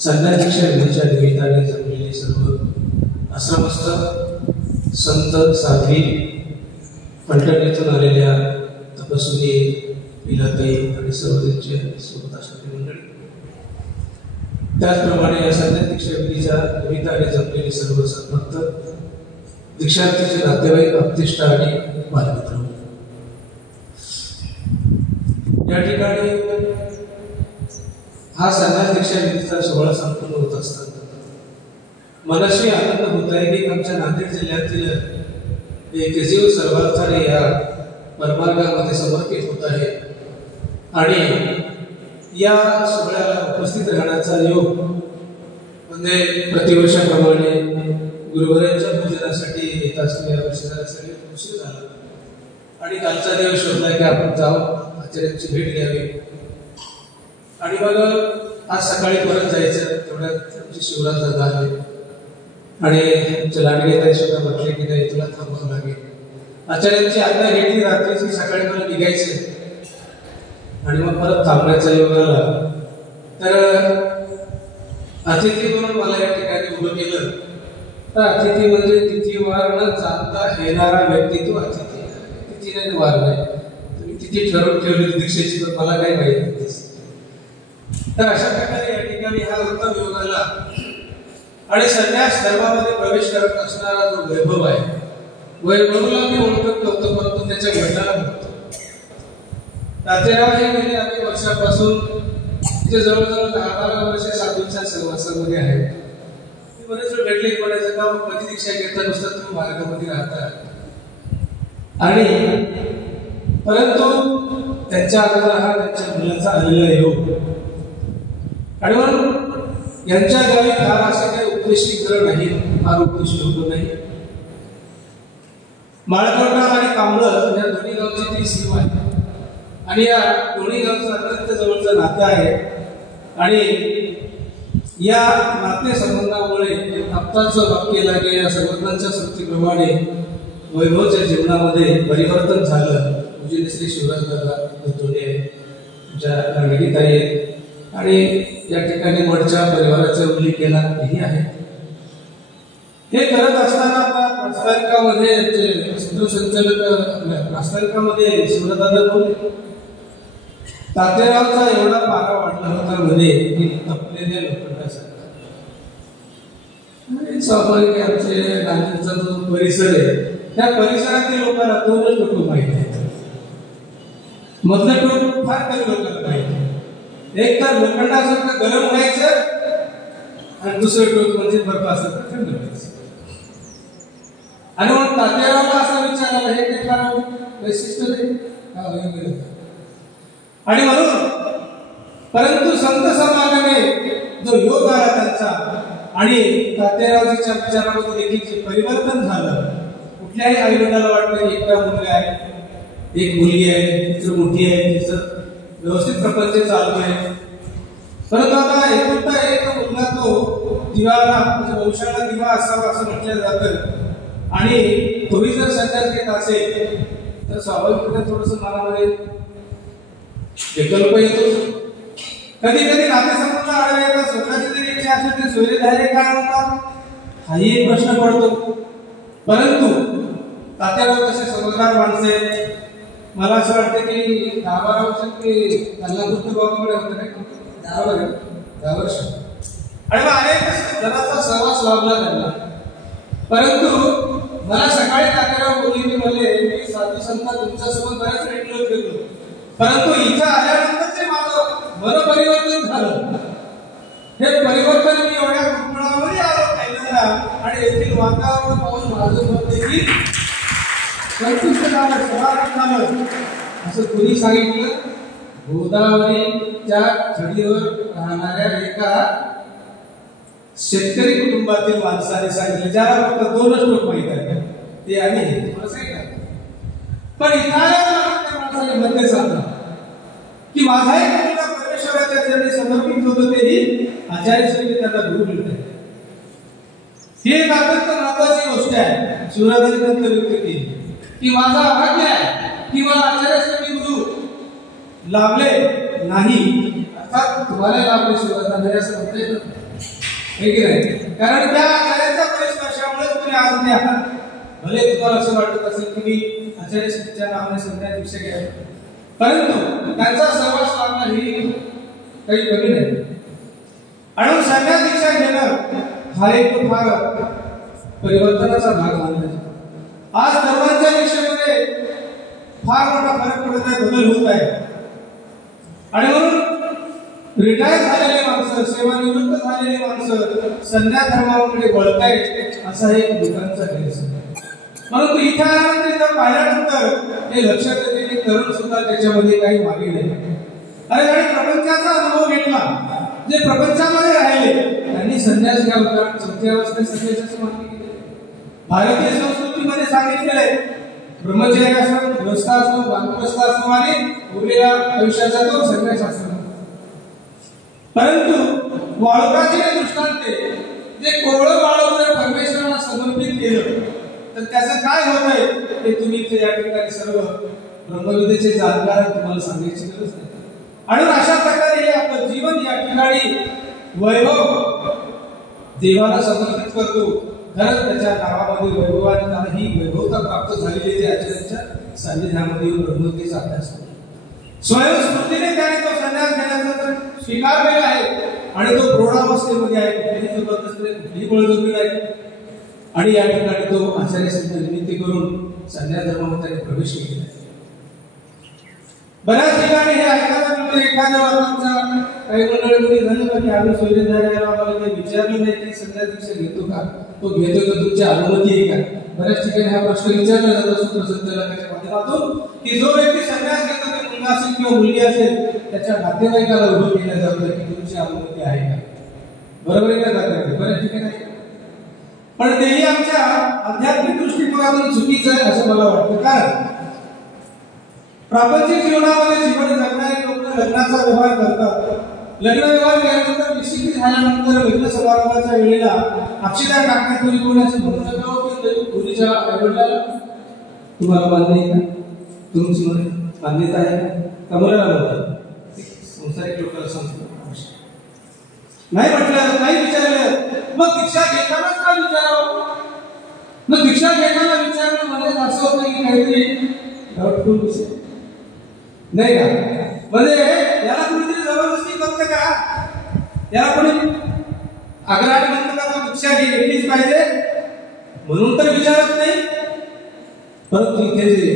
संन्यास दीक्षा विधीच्या निमित्ताने जमलेले सर्व आश्रमस्थ संत साध्वी फलटणीतून आलेल्या तपस्विनी विलाताई आणि सर्व त्यांचे सोबत असणारी मंडळी त्याचप्रमाणे या संन्यास दीक्षा विधीच्या निमित्ताने जमलेले सर्व सद्भक्त दीक्षार्थीचे नातेवाईक आप्तेष्ट आणि बालमित्र या ठिकाणी हा संन्यास दीक्षा विधीचा सोहळा संपन्न होत असताना मनस्वी आनंद होत आहे की आमच्या नांदेड जिल्ह्यातील एक जीव सर्वार्थाने या परमार्गामध्ये समर्पित होत आहे आणि या सोहळ्याला उपस्थित राहण्याचा योग म्हणजे प्रतिवर्षाप्रमाणे गुरुवारांच्या पूजनासाठी येत असलेल्या वर्षाला सगळे उशीर झाला आणि कालचा दिवस शोधला की आपण जाऊन आचार्यांची भेट घ्यावी आणि मग आज सकाळी परत जायचं तेवढ्यात आमची शिवराज दादा आहे आणि लाडगे ताई सुद्धा म्हटले की नाही तुला थांबावं लागेल आचार्यांची आज्ञा घेतली रात्रीची सकाळी मला निघायचे आणि मग परत थांबण्याचा योग आला तर अतिथी म्हणून मला या ठिकाणी उभं केलं तर अतिथी म्हणजे तिथीवार न जाणता येणारा व्यक्ती तो अतिथी तिथी नाही वार नाही तुम्ही तिथी ठरवून ठेवली दीक्षेची तर मला काही माहिती नाही तर अशा प्रकारे या ठिकाणी हा उत्तम योग आला आणि संन्यास धर्मामध्ये प्रवेश करत असणारा जो वैभव आहे वैभवला मी ओळखत नव्हतो परंतु त्याच्या घटनाला बघतो तातेराव हे गेले अनेक वर्षापासून तिथे जवळजवळ 10-12 वर्ष साधूंच्या सहवासामध्ये आहेत बरेच वेळ भेटले की म्हणायचं का कधी दीक्षा घेता नुसतं तुम्ही मार्गामध्ये राहता. आणि परंतु त्यांच्या अगोदर हा त्यांच्या मुलाचा आलेला योग. आणि म्हणून यांच्या गावी फार असे काही उपदेशी घर नाही, फार उपदेशी लोक नाही. माळकोटा आणि कांबळ या दोन्ही गावची ती सीमा आहे आणि या दोन्ही गावचं अत्यंत जवळचं नातं आहे. आणि या नातेसंबंधामुळे आत्ताचं वाक्य लागे या संबंधांच्या सृष्टीप्रमाणे वैभवच्या जीवनामध्ये परिवर्तन झालं. पूज्य श्री शिवराजदादा धोंडे ज्या नागरिकताई आहेत आणि या ठिकाणी मठच्या परिवाराचा उल्लेख केला हेही आहे. हे करत असताना आता प्रास्ताविकामध्ये जे सूत्रसंचालक प्रास्ताविकामध्ये शिवराजदादा बोलले तातेरावचा एवढा पारा वाढला होता मध्ये की तपलेल्या लोखंडासारखा. स्वाभाविक आमचे नांदेडचा जो परिसर आहे त्या परिसरातील लोकांना दोनच लोक माहिती आहेत. मधलं टोक फार कमी लोकांना माहिती. एक तर लोखंडासारखं गरम व्हायचं आणि दुसरं टोक म्हणजे बर्फासारखं थंड व्हायचं. आणि म्हणून तातेरावला असा विचार आला हे काही वैशिष्ट्य नाही. आणि म्हणून परंतु संत समाजाने जो योग आला त्यांचा आणि तात्यारावजीच्या विचारामध्ये देखील जे परिवर्तन झालं. कुठल्याही आई वडिलाला वाटतं की एकटा मुलगा आहे, एक मुलगी आहे, तिचं मोठी आहे, तिचं व्यवस्थित प्रपंच चालतोय. परंतु आता एकुलता एक मुलगा तो दिवाला म्हणजे वंशाला दिवा असावा असं म्हटलं जातं. आणि तुम्ही जर संन्यास घेत असेल तर स्वाभाविकपणे थोडस मनामध्ये विकल्प येतो. कधी कधी नातेसंबंध आढळले येतात. स्वतःची जरी इच्छा असेल ते सोयरे धायरे काय म्हणतात हाही एक प्रश्न पडतो. परंतु तात्याराव तसे समजदार माणसे. मला असं वाटतं की 10-12 वर्षात ते गल्लापूर बाबाकडे होतं नाही 10 वर्ष. आणि मग अनेक जणांचा सहवास लाभला त्यांना. परंतु मला सकाळी तात्याराव बोलली म्हणले मी साधू संत तुमच्यासोबत बऱ्याच भेटलो गेलो. परंतु इथं आल्यानंतर ते माझं मन परिवर्तन झालं. हे परिवर्तन मी एवढ्या कुटुंबामध्ये आलो पहिल्यांदा आणि येथील वातावरण पाहून माझं मन देखील संतुष्ट झालं, समाधान झालं. असं कुणी सांगितलं? गोदावरीच्या छडीवर राहणाऱ्या एका शेतकरी कुटुंबातील माणसाने सांगितलं, ज्याला फक्त 2च लोक माहित आहेत ते आणि तुम्हाला सांगितलं. पण इथं माणसाने मध्ये सांगला की माझा एक मुलगा परमेश्वराच्या चरणी समर्पित होतो तेही आचार्य श्री त्यांना गुरु मिळते. ही एक अत्यंत महत्वाची गोष्ट आहे. शिवराजांनी त्यांना व्यक्त केली की माझा भाग्य आहे की मला आचार्य श्री गुरु लाभले नाही. अर्थात तुम्हाला लाभले शिवराजांना असं म्हणता येत नाही. कारण त्या आचार्याच्या परिस्पर्शामुळेच तुम्ही आज उद्या आहात. भले तुम्हाला असं वाटत असेल की मी आचार्य श्रीच्या नावाने संन्यास दीक्षा घ्यावी, परंतु त्यांचा सहवास लाभणं ही काही कमी नाही. आणि संन्यास दीक्षा घेणं हा एक फार परिवर्तनाचा भाग मानला जातो. आज धर्मांच्या दीक्षेमध्ये फार मोठा फरक पडत आहे, बदल होत आहे. आणि म्हणून रिटायर झालेले माणसं, सेवानिवृत्त झालेली माणसं संन्यास धर्माकडे वळतायत असा एक लोकांचा गैरसमज. परंतु इथे आल्यानंतर इथं पाहिल्यानंतर हे लक्षात येते की तरुण सुद्धा त्याच्यामध्ये काही मागे नाही. आणि प्रपंचाचा अनुभव घेतला, जे प्रपंचामध्ये राहिले त्यांनी संन्यास घ्यावा. कारण चौथ्या अवस्थेत संन्यासाचं मागणी केली. भारतीय संस्कृतीमध्ये सांगितलेलं आहे ब्रह्मचर्य आश्रम, गृहस्थाश्रम, वानप्रस्थाश्रम आणि उरलेल्या आयुष्याचा तो संन्यास आश्रम. परंतु वाळुकाचे दृष्टांत जे कोवळं वाळू जर परमेश्वराला समर्पित केलं तर त्याचं काय होतंय ते तुम्ही इथे या ठिकाणी सर्व ब्रह्मविद्येचे जाणकार तुम्हाला सांगायची गरज नाही. आणि अशा प्रकारे हे आपलं जीवन या ठिकाणी वैभव देवाला समर्पित करतो. खरंच त्याच्या नावामध्ये वैभवाला ही वैभवता प्राप्त झालेली ते आचार्यांच्या सान्निध्यामध्ये येऊन ब्रह्मविद्येचा अभ्यास करतो. स्वयंस्फूर्तीने त्याने तो संन्यास घेण्याचा स्वीकार केला आहे आणि तो प्रौढावस्थेमध्ये आहे. कुठलीही जबरदस्ती नाही, कुठलीही बळजबरी नाही. आणि या ठिकाणी तो आचार्य संत निमित्त करून संन्यास धर्मामध्ये प्रवेश केला. बऱ्याच ठिकाणी हे ऐकायला मिळतं, एखाद्या वादांचा काही मंडळी झालं की आम्ही सोयरेदाराला आम्हाला काही विचारलं नाही की संध्यादीक्षा घेतो का, तो घेतो तर तुमची अनुमती आहे का. बऱ्याच ठिकाणी हा प्रश्न विचारला जातो सूत्रसंचालकाच्या माध्यमातून की जो व्यक्ती संन्यास घेतो ते मुलगा असेल किंवा मुलगी असेल त्याच्या नातेवाईकाला उभं केलं जातं की तुमची अनुमती आहे का. बरोबर आहे का जाते बऱ्याच ठिकाणी. पण तेही आमच्या आध्यात्मिक दृष्टिकोनातून चुकीचं आहे असं मला वाटतं. कारण प्रापंचिक जीवनामध्ये जीवन जगणारे लोक लग्नाचा व्यवहार करतात. लग्न व्यवहार केल्यानंतर निश्चिती झाल्यानंतर लग्न समारंभाच्या वेळेला अक्षता टाकण्यापूर्वी कोणाचे म्हणू नका की मुलीच्या आईवडिलाला तुम्हाला मान्य आहे का, तुमची मान्यता आहे का, मुलाला बोलतात संसारिक लोकांना सांगतो नाही म्हटलं नाही विचारलं. मग दीक्षा घेतानाच का विचारावं. मग दीक्षा घेताना विचारणं म्हणजे असं होतं की काहीतरी डाऊटफुल विषय नाही का. म्हणजे याला कुणीतरी जबरदस्ती करतं का, याला कोणी आग्रहाने म्हणतं का तो दीक्षा घेतलीच पाहिजे म्हणून तर विचारत नाही. परंतु इथे जे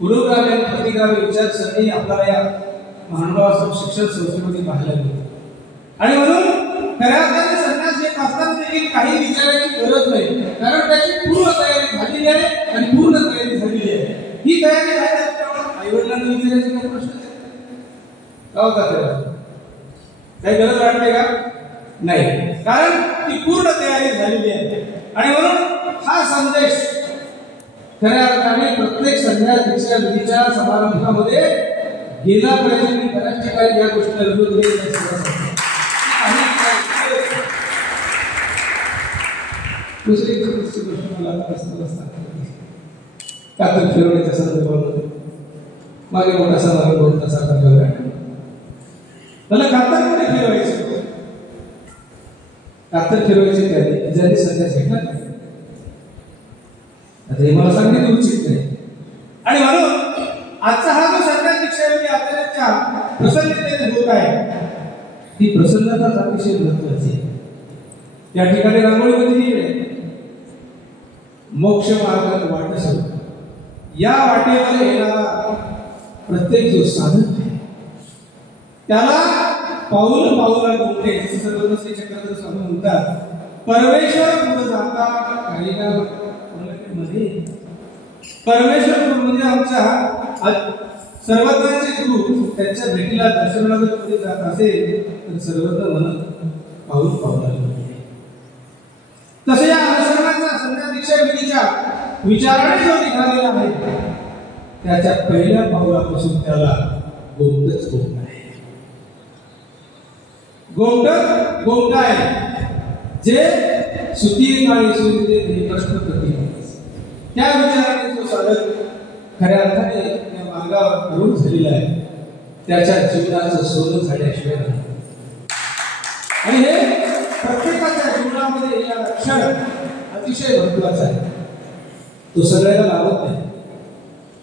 पुरोगामी आणि प्रतिगामी विचारसरणी आपल्याला या महानुभाव शिक्षण संस्थेमध्ये पाहायला मिळते. आणि म्हणून खऱ्या अर्थाने संन्यास घेत असताना देखील काही विचारायची गरज नाही, कारण त्याची पूर्व तयारी झालेली आहे आणि पूर्ण तयारी झालेली आहे. ही तयारी झाली आईवडिलांना विचारायचे काही प्रश्न का होता, काही गरज वाटते का नाही, कारण ती पूर्ण तयारी झालेली आहे. आणि म्हणून हा संदेश खऱ्या अर्थाने प्रत्येक संन्यास दीक्षा विधीच्या समारंभामध्ये गेला पाहिजे. मी बऱ्याच ठिकाणी या गोष्टीला विरोध केला. दुसरी गोष्ट मला कातर फिरवण्याच्या संदर्भामध्ये मागे मोठा समारंभ होता सातारा. मला कातर फिरवायचं, कातर फिरवायची त्याने ज्यांनी संन्यास घेतला नाही. आता हे मला सांगणे उचित नाही. आणि म्हणून आजचा हा जो संन्यास दीक्षाविधी आपल्याच्या प्रसन्नतेने होत आहे ती प्रसन्नता अतिशय महत्वाची आहे. त्या ठिकाणी रांगोळीमध्ये मोक्ष मार्गात वाट असतो. या वाटेवर येणारा प्रत्येक जो साधक आहे त्याला पाऊल पाऊला गुंते सर्वस्वी चक्रधर स्वामी म्हणतात, परमेश्वर पुढे जाता काही ना मध्ये परमेश्वर म्हणजे आमच्या सर्वज्ञाचे गुरु त्यांच्या भेटीला दर्शनाला जर पुढे जात असेल तर सर्वज्ञ म्हणत पाऊल पाऊला तसे या अनुसरणाचा संन्यास दीक्षा विधीच्या विचाराने जो निघालेला आहे त्याच्या पहिल्या पाऊलापासून त्याला गोमटच गोमट आहे. गोमट आहे जे सुती काळी सुरते प्रश्न प्रति त्या विचाराने जो साधक खऱ्या अर्थाने या मार्गावर अरुण झालेला आहे त्याच्या जीवनाचं सोनं झाल्याशिवाय नाही. आणि हे प्रत्येकाच्या जीवनामध्ये या लक्षण अतिशय महत्वाचं आहे. तो सगळ्याला लाभत नाही,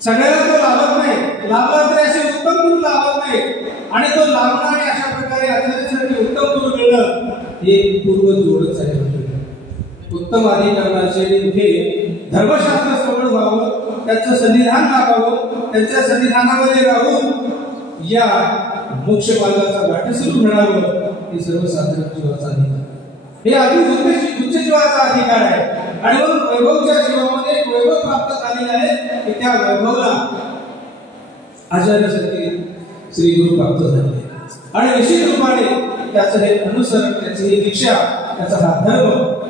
सगळ्याला तो लाभत नाही. लाभला तर असे उत्तम गुरु लाभत नाही. आणि तो लाभणारे अशा प्रकारे आचार्यासाठी उत्तम गुरु मिळणं हे पूर्व जोडच आहे. उत्तम अधिकरणाचे हे धर्मशास्त्र श्रवण व्हावं, त्यांचं संविधान लागावं, त्यांच्या संविधानामध्ये राहून या मोक्ष मार्गाचा वाटसरू मिळावं हे सर्वसाधारण जीवाचा अधिकार. हे अति उच्च जीवाचा अधिकार आहे. आणि म्हणून वैभवच्या जीवामध्ये एक वैभव प्राप्त झालेले आहे की त्या वैभवला आचार्यासाठी श्री गुरु प्राप्त झाले. आणि निश्चित रूपाने त्याचं हे अनुसरण, त्याची ही दीक्षा, त्याचा हा धर्म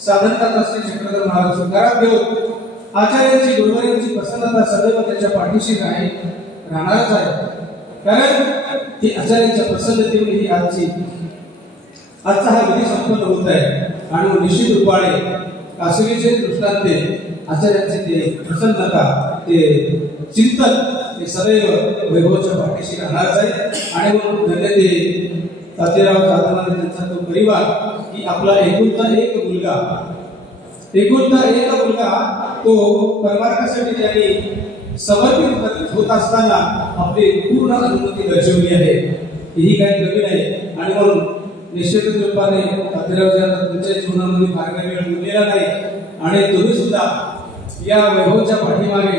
साधनता असणे चक्रधर महाराज स्वीकारात घेऊन आचार्यांची गुरुवारांची प्रसन्नता सदैव त्याच्या पाठीशी राहणारच आहे. कारण ती आचार्यांच्या प्रसन्नतेमुळे ही आजचा हा विधी संपन्न होत आहे. आणि निश्चित रूपाने कासवीचे दृष्टांते आचार्यांचे ते प्रसन्नता, ते चिंतन हे सदैव वैभवच्या पाठीशी राहणारच आहे. आणि म्हणून धन्य ते तातेराव जाधव त्यांचा तो परिवार की आपला एकुलता एक मुलगा तो परमार्थासाठी त्यांनी समर्पित होत असताना आपली पूर्ण अनुमती दर्शवली आहे. ही काही कमी नाही. आणि म्हणून निश्चितच रूपाने तातेराव तुमच्या जीवनामध्ये फार काही वेळ उरलेला नाही. आणि तुम्ही सुद्धा या वैभवच्या पाठीमागे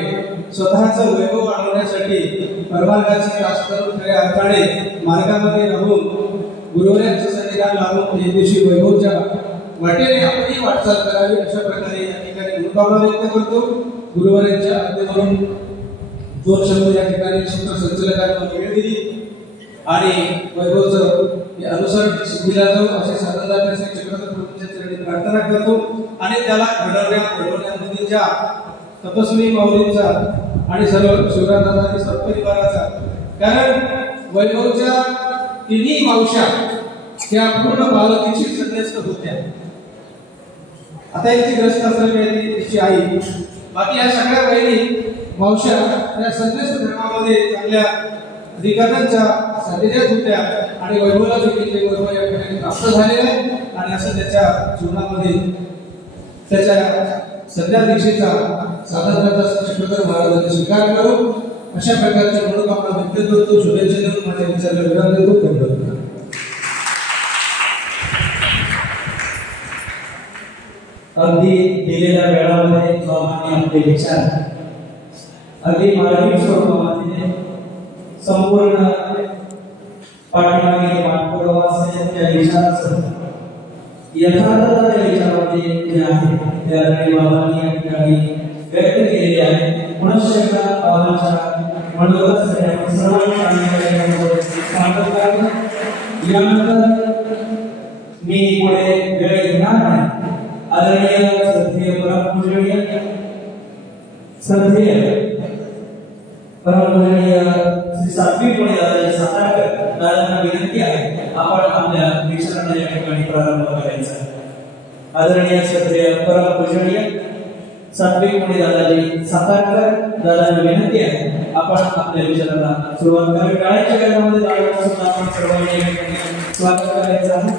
स्वतःचं वैभव वाढवण्यासाठी परमार्गाची कास करून खऱ्या अर्थाने मार्गामध्ये राहून गुरुवर्यांचं संविधान लावून एक दिवशी वैभवच्या वाटेने आपली वाटचाल करावी अशा प्रकारे या ठिकाणी मनोभावना व्यक्त करतो. गुरुवर्यांच्या आज्ञेवरून दोन शब्द या ठिकाणी सूत्रसंचालकांना वेळ दिली आणि वैभवचं अनुसरण सिद्धीला जाऊ असे साधनदार चक्रधर प्रभूंच्या चरणी प्रार्थना करतो आणि त्याला घडवण्यामध्ये ज्या तपस्वी माऊलींचा आणि सर्व शिवराजांचा सर्व परिवाराचा, कारण वैभवच्या तिन्ही मावश्या त्या पूर्ण पालखीची सदस्य होत्या. आता यांची ग्रस्त असलेली तिची आई, बाकी या सगळ्या बहिणी मावश्या त्या सदस्य धर्मामध्ये चांगल्या अधिकारांच्या सानिध्यात होत्या आणि वैभवला देखील ते वैभव या ठिकाणी प्राप्त झालेले आहे आणि असं त्याच्या जीवनामध्ये त्याच्या सध्या दीक्षेचा साधन करता चक्रधर महाराजांनी स्वीकार करू अशा प्रकारच्या मनोकामना व्यक्त करतो. शुभेच्छा देऊन माझ्या विचाराला विराम देतो. धन्यवाद. अगदी दिलेल्या वेळामध्ये बाबांनी आपले विचार अगदी मराठी स्वरूपामध्ये संपूर्ण पाठीमागे पाठपुरावा असेल त्या विचाराचं यथार्थ त्या विचारामध्ये जे आहे त्या बाबांनी या ठिकाणी व्यक्त केलेले आहे. मनुष्याच्या बाबांच्या मनोगत सर्वांनी यानंतर मी पुढे वेळ घेणार नाही. आदरणीय श्रद्धेय परमपूजनीय श्री सात्विक दादाजी सातारकर दादांना विनंती आहे आपण आपल्या विचारांना या ठिकाणी प्रारंभ करायचा. आदरणीय श्रद्धेय परमपूजनीय सात्विक दादाजी सातारकर दादांना विनंती आहे आपण आपल्या विचारांना सुरुवात करावी. टाळ्यांच्या गजरामध्ये टाळ्या सुद्धा आपण सर्वांनी या ठिकाणी स्वागत करायचं आहे.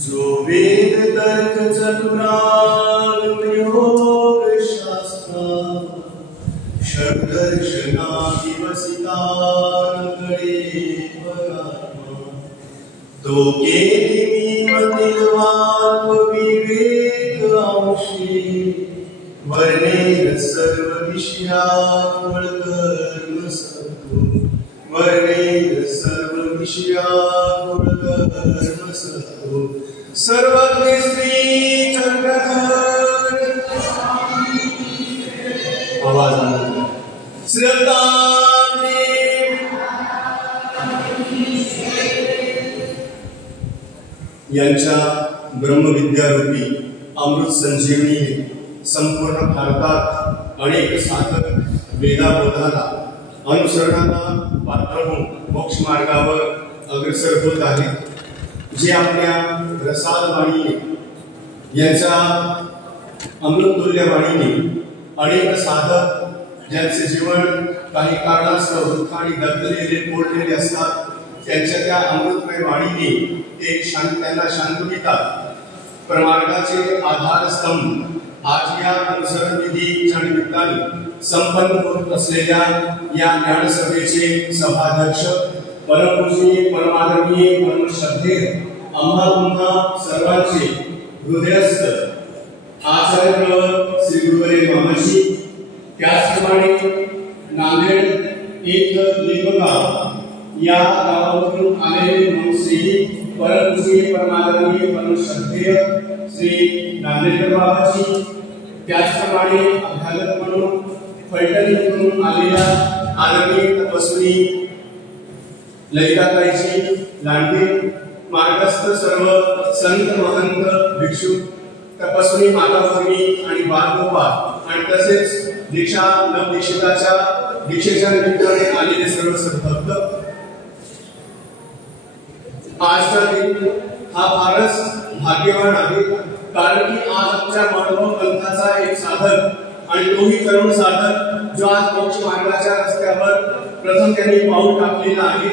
जो वेद तर्क चतुरागम योग शास्त्र षड्दर्शना विवसितानकडे परात्मा तो केलिमीमतील वाप विवेक अंशी वर्णेन सर्व विषयावळ कर्म सत्व वर्णेन सर्व विषयावळ कर्म सत्व सर्वज्ञ श्री चक्रधर आवाज श्रद्धांजली यांच्या ब्रह्मविद्यारूपी अमृत संजीवनीने संपूर्ण भारतात अनेक साधक वेदाबोधाला अनुसरणाला पात्र होऊन मोक्ष मार्गावर अग्रसर होत आहेत. जे आपल्या रसाल वाणीने यांच्या अमृततुल्य वाणीने अनेक साधक ज्यांचे जीवन काही कारणास्तव दुःखाने दबलेले पोळलेले असतात त्यांच्या त्या अमृतमय वाणीने ते त्यांना शांतवितात. प्रमार्गाचे आधारस्तंभ आज या अनुसरण विधीच्या निमित्ताने संपन्न होत असलेल्या या ज्ञानसभेचे सभाध्यक्ष परमपूजनीय परमादरणीय परमश्रद्धेय आम्हा तुम्हा सर्वांचे हृदयस्थ आचार्य श्री गुरुवरे मामाजी, त्याचप्रमाणे नांदेड एक लिंबगाव या गावावरून आलेले मनसेही परमपूजनीय परमादरणीय परमश्रद्धेय श्री नांदेडकर बाबाजी, त्याचप्रमाणे अभ्यागत म्हणून पैठणीतून आलेल्या आदरणीय तपस्वी ललिताताईची लांडगे, मार्गस्थ सर्व संत महंत भिक्षू तपस्वी माता भगिनी आणि बालगोपाल आणि तसेच दीक्षा नवदीक्षिताच्या दीक्षेच्या निमित्ताने आलेले सर्व सद्भक्त. आजचा दिन हा फारच भाग्यवान आहे कारण की आज आमच्या मानव पंथाचा एक साधक आणि तोही तरुण साधक जो आज मोक्ष मार्गाच्या रस्त्यावर प्रथम त्यांनी पाऊल टाकलेला आहे.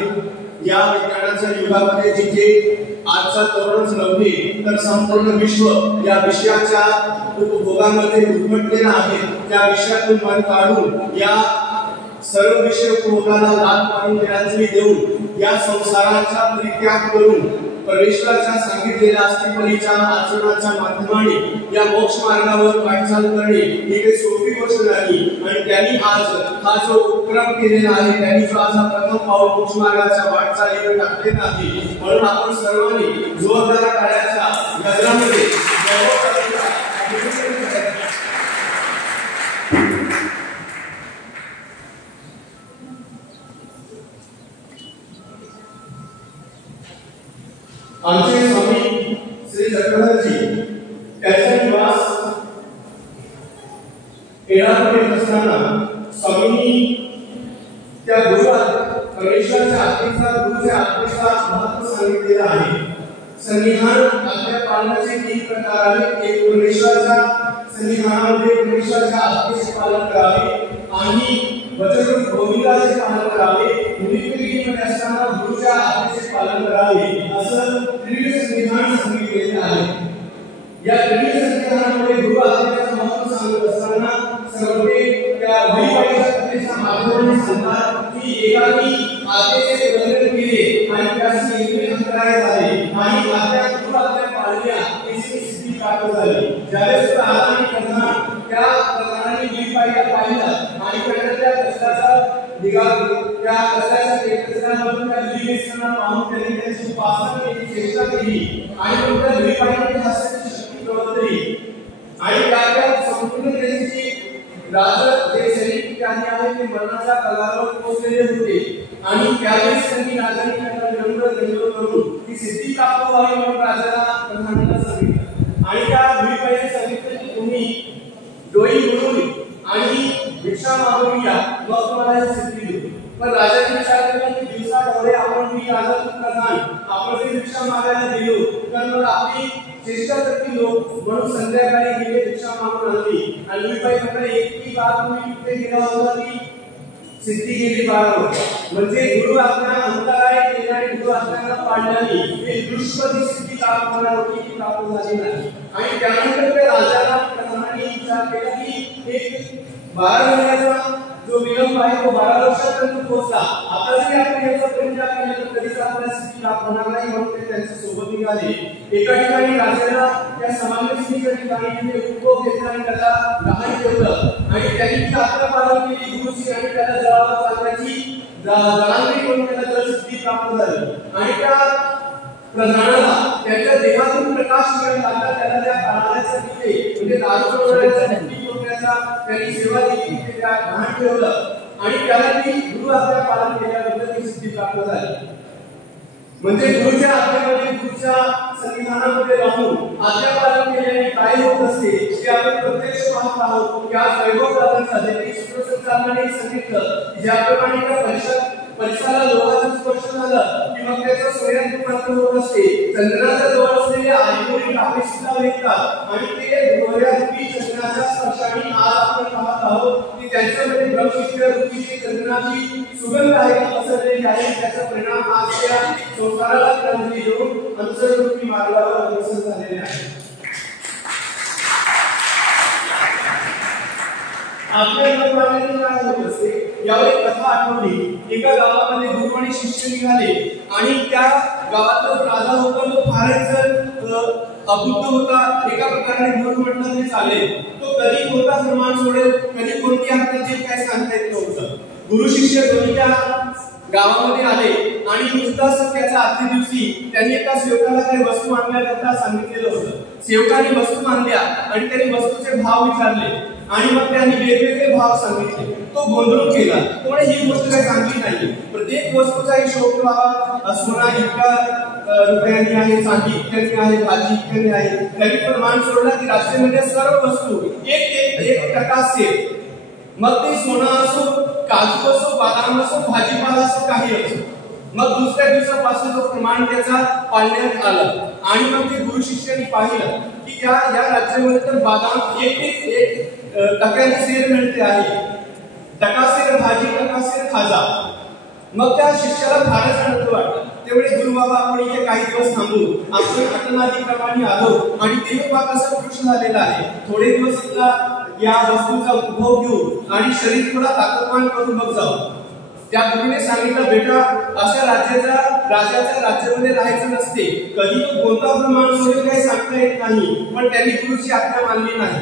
या विज्ञानाच्या युगामध्ये जिथे आजचा तरुणच नव्हे तर संपूर्ण विश्व या विषयाच्या उपभोगामध्ये गुरफटलेला आहे, त्या विषयातून मन काढून या सर्व विषय भोगाला दान मारून निरांजली देऊन या संसाराचा परित्याग करून परमेश्वराच्या सांगितलेल्या अस्तित्वाच्या आचरणाच्या माध्यमाने या मोक्ष मार्गावर वाटचाल करणे ही काही सोपी गोष्ट नाही. आणि त्यांनी आज हा जो उपक्रम केलेला आहे, त्यांनी जो आज हा प्रथम पाऊल मोक्ष मार्गाच्या वाटचालीवर टाकलेला आहे, म्हणून आपण सर्वांनी जोरदार टाळ्यांच्या गजरामध्ये आमचे स्वामी श्री चक्रधरजी त्यांचा निवास येणारमध्ये असताना स्वामींनी त्या गुरुवात परमेश्वराच्या आज्ञेचा गुरुच्या आज्ञेचा महत्त्व सांगितलेला आहे. संविधान आज्ञा पालनाचे 3 प्रकार आहेत. एक परमेश्वराच्या संविधानामध्ये परमेश्वराच्या आज्ञेचे पालन करावे आणि वचन गोविंदाचे पालन करावे, मुनिपिंडीमध्ये असताना गुरुच्या आज्ञेचे पालन करावे असं त्रिविध संविधान सांगितलेले आहे. या त्रिविध संविधानामध्ये गुरु आज्ञेचं महत्त्व सांगत असताना सर्वते त्या वैवाहिक कथेच्या माध्यमाने सांगतात की एकाने आज्ञेचे उल्लंघन केले आणि त्याची इंद्रिय अंतराय झाले आणि आज्ञा गुरु आज्ञा पाळल्या त्याची सिद्धी प्राप्त झाली. ज्यावेळेस आदानी प्रधान त्या प्रधानाने वैवाहिक पाहिलं आणि त्या कष्टाचा निघाल त्या कष्टाच्या कष्टामधून त्या विवेचना पाहून त्यांनी त्याची उपासना केली, चेष्टा केली आणि मग त्या वैवाहिक हास्याची शक्ती प्रवर्तली आणि त्या संपूर्ण त्यांची राजक जे शरीर त्यांनी आहे ते मरणाच्या कगारावर पोहोचलेले होते आणि त्यावेळेस त्यांनी राजाने त्यांना दंड करून ती सिद्धी प्राप्त व्हावी म्हणून राजाला प्रधानाला सांगितलं आणि त्या वैवाहिक सांगितलं की तुम्ही डोई म्हणून आणि भिक्षा मागून या, मग तुम्हाला ही सिद्धी देऊ. पण राजाने विचार केला की दिवसा डोळे आपण मी राजा प्रधान आपण जर भिक्षा मागायला गेलो तर मग आपली चेष्टा करतील लोक, म्हणून संध्याकाळी गेले भिक्षा मागून आणली आणि वैवाहिकाला एकही बात तुम्ही कुठे गेला होता ती सिद्धी गेली 12 वर्ष. म्हणजे गुरु आज्ञा अंतराय केल्याने गुरु आज्ञाला पाळल्याने हे दृष्टी सिद्धी प्राप्त होणार होती ती प्राप्त झाली नाही. आणि त्यानंतर त्या राजाला प्रधानाने विचार केला की एक 12 महिन्याचा जो विलंब आहे तो 12 वर्षापर्यंत पोहोचला. आता जरी आपण याचा परित्याग केला तर कधीच आपल्याला सिद्धी प्राप्त होणार नाही, म्हणून ते त्यांच्या सोबत निघाले. एका ठिकाणी राजाला त्या समावेशनीच्या ठिकाणी तिथे उपभोग घेतला आणि त्याला लहान ठेवलं आणि त्यांनी ती आज्ञा पालन केली गुरुची आणि त्याला जळावर चालण्याची जळांनी करून त्याला जळसिद्धी प्राप्त झाली. आणि त्या प्रधानाला त्याच्या देहातून प्रकाश मिळत लागला, त्याला त्या काळाच्या तिथे म्हणजे राजकारणाच्या त्यांनी सेवा दिली, तिथे त्या लहान ठेवलं आणि त्याला ती गुरु आज्ञा पालन केल्याबद्दल ती सिद्धी प्राप्त झाली. म्हणजे गुरुच्या आज्ञेमध्ये गुरुच्या संविधानामध्ये राहून आज्ञा पालन केल्याने काय होत असते ते आपण प्रत्यक्ष पाहत आहोत. या वैभव दादांचा देखील सूत्रसंचालनाने सांगितलं ज्याप्रमाणे त्या परिसराला लोहाचं स्पर्श झालं की मग त्याचं सोन्यात रूपांतर होत असते. चंद्राच्या जवळ असलेले आईवरील कापे सुद्धा वेगतात आणि ते डोळ्यारूपी चंद्राच्या स्पर्शाने आज आपण पाहत आहोत की त्यांच्यामध्ये ब्रह्मविद्या रूपी चंद्राची सुगंध आहे पसरलेली आहे. त्याचा परिणाम आज त्या संसाराला क्रांती देऊन अंतर्रूपी मार्गावर अग्रसर झालेले आहे. आपल्याला काय होत असते यावर एक कथा आठवली. एका गावामध्ये गुरु आणि शिष्य निघाले आणि त्या गावातला राजा होता तो फारच अबुद्ध होता. एका प्रकारे गुरु म्हटलं तरी चालेल. तो कधी कोणता फरमान सोडेल, कधी कोणती आज्ञा देईल काय सांगता येत नव्हतं. गुरु शिष्य दोन्ही त्या गावामध्ये आले आणि नुकताच त्याच्या आदल्या दिवशी त्यांनी एका सेवकाला काही वस्तू आणण्याकरता सांगितलेलं होतं. सेवकाने वस्तू आणल्या आणि त्यांनी वस्तूचे भाव विचारले आणि मग त्यांनी वेगवेगळे भाव सांगितले. तो गोंधळून गेला. कोणी ही गोष्ट काही चांगली नाही. प्रत्येक वस्तूचा हिशोब ठेवावा. सोना इतका रुपयांनी आहे, चांदी इतक्यानी आहे, भाजी इतक्यानी आहे. त्यांनी प्रमाण सोडला की राज्यामध्ये सर्व वस्तू एक टक्का मग ते सोना असो, काजू असो, बदाम असो, भाजीपाला असो, काही असो. मग दुसऱ्या दिवसापासून तो प्रमाण त्याचा पाळण्यात आला आणि मग ते गुरु शिष्याने पाहिलं की या राज्यामध्ये तर बदाम एक टक्क्याने सेर मिळते आहे. टकासेर भाजी, टकासेर खाजा. मग त्या शिष्याला फारच आनंद वाटला. तेवढे गुरु बाबा आपण इथे काही दिवस थांबू. आपण अटनाधिक्रमाने आलो आणि देवबाग असा वृक्ष झालेला आहे. थोडे दिवस इथला या वस्तूचा उपभोग घेऊ आणि शरीर थोडा ताकदवान करून बघ जाऊ. त्या गुरुने सांगितलं, बेटा अशा राजाच्या राज्यामध्ये राहायचं नसते. कधी तो कोणता माणूस होईल काही सांगता येत नाही, पण त्यांनी गुरुची आज्ञा मानली नाही.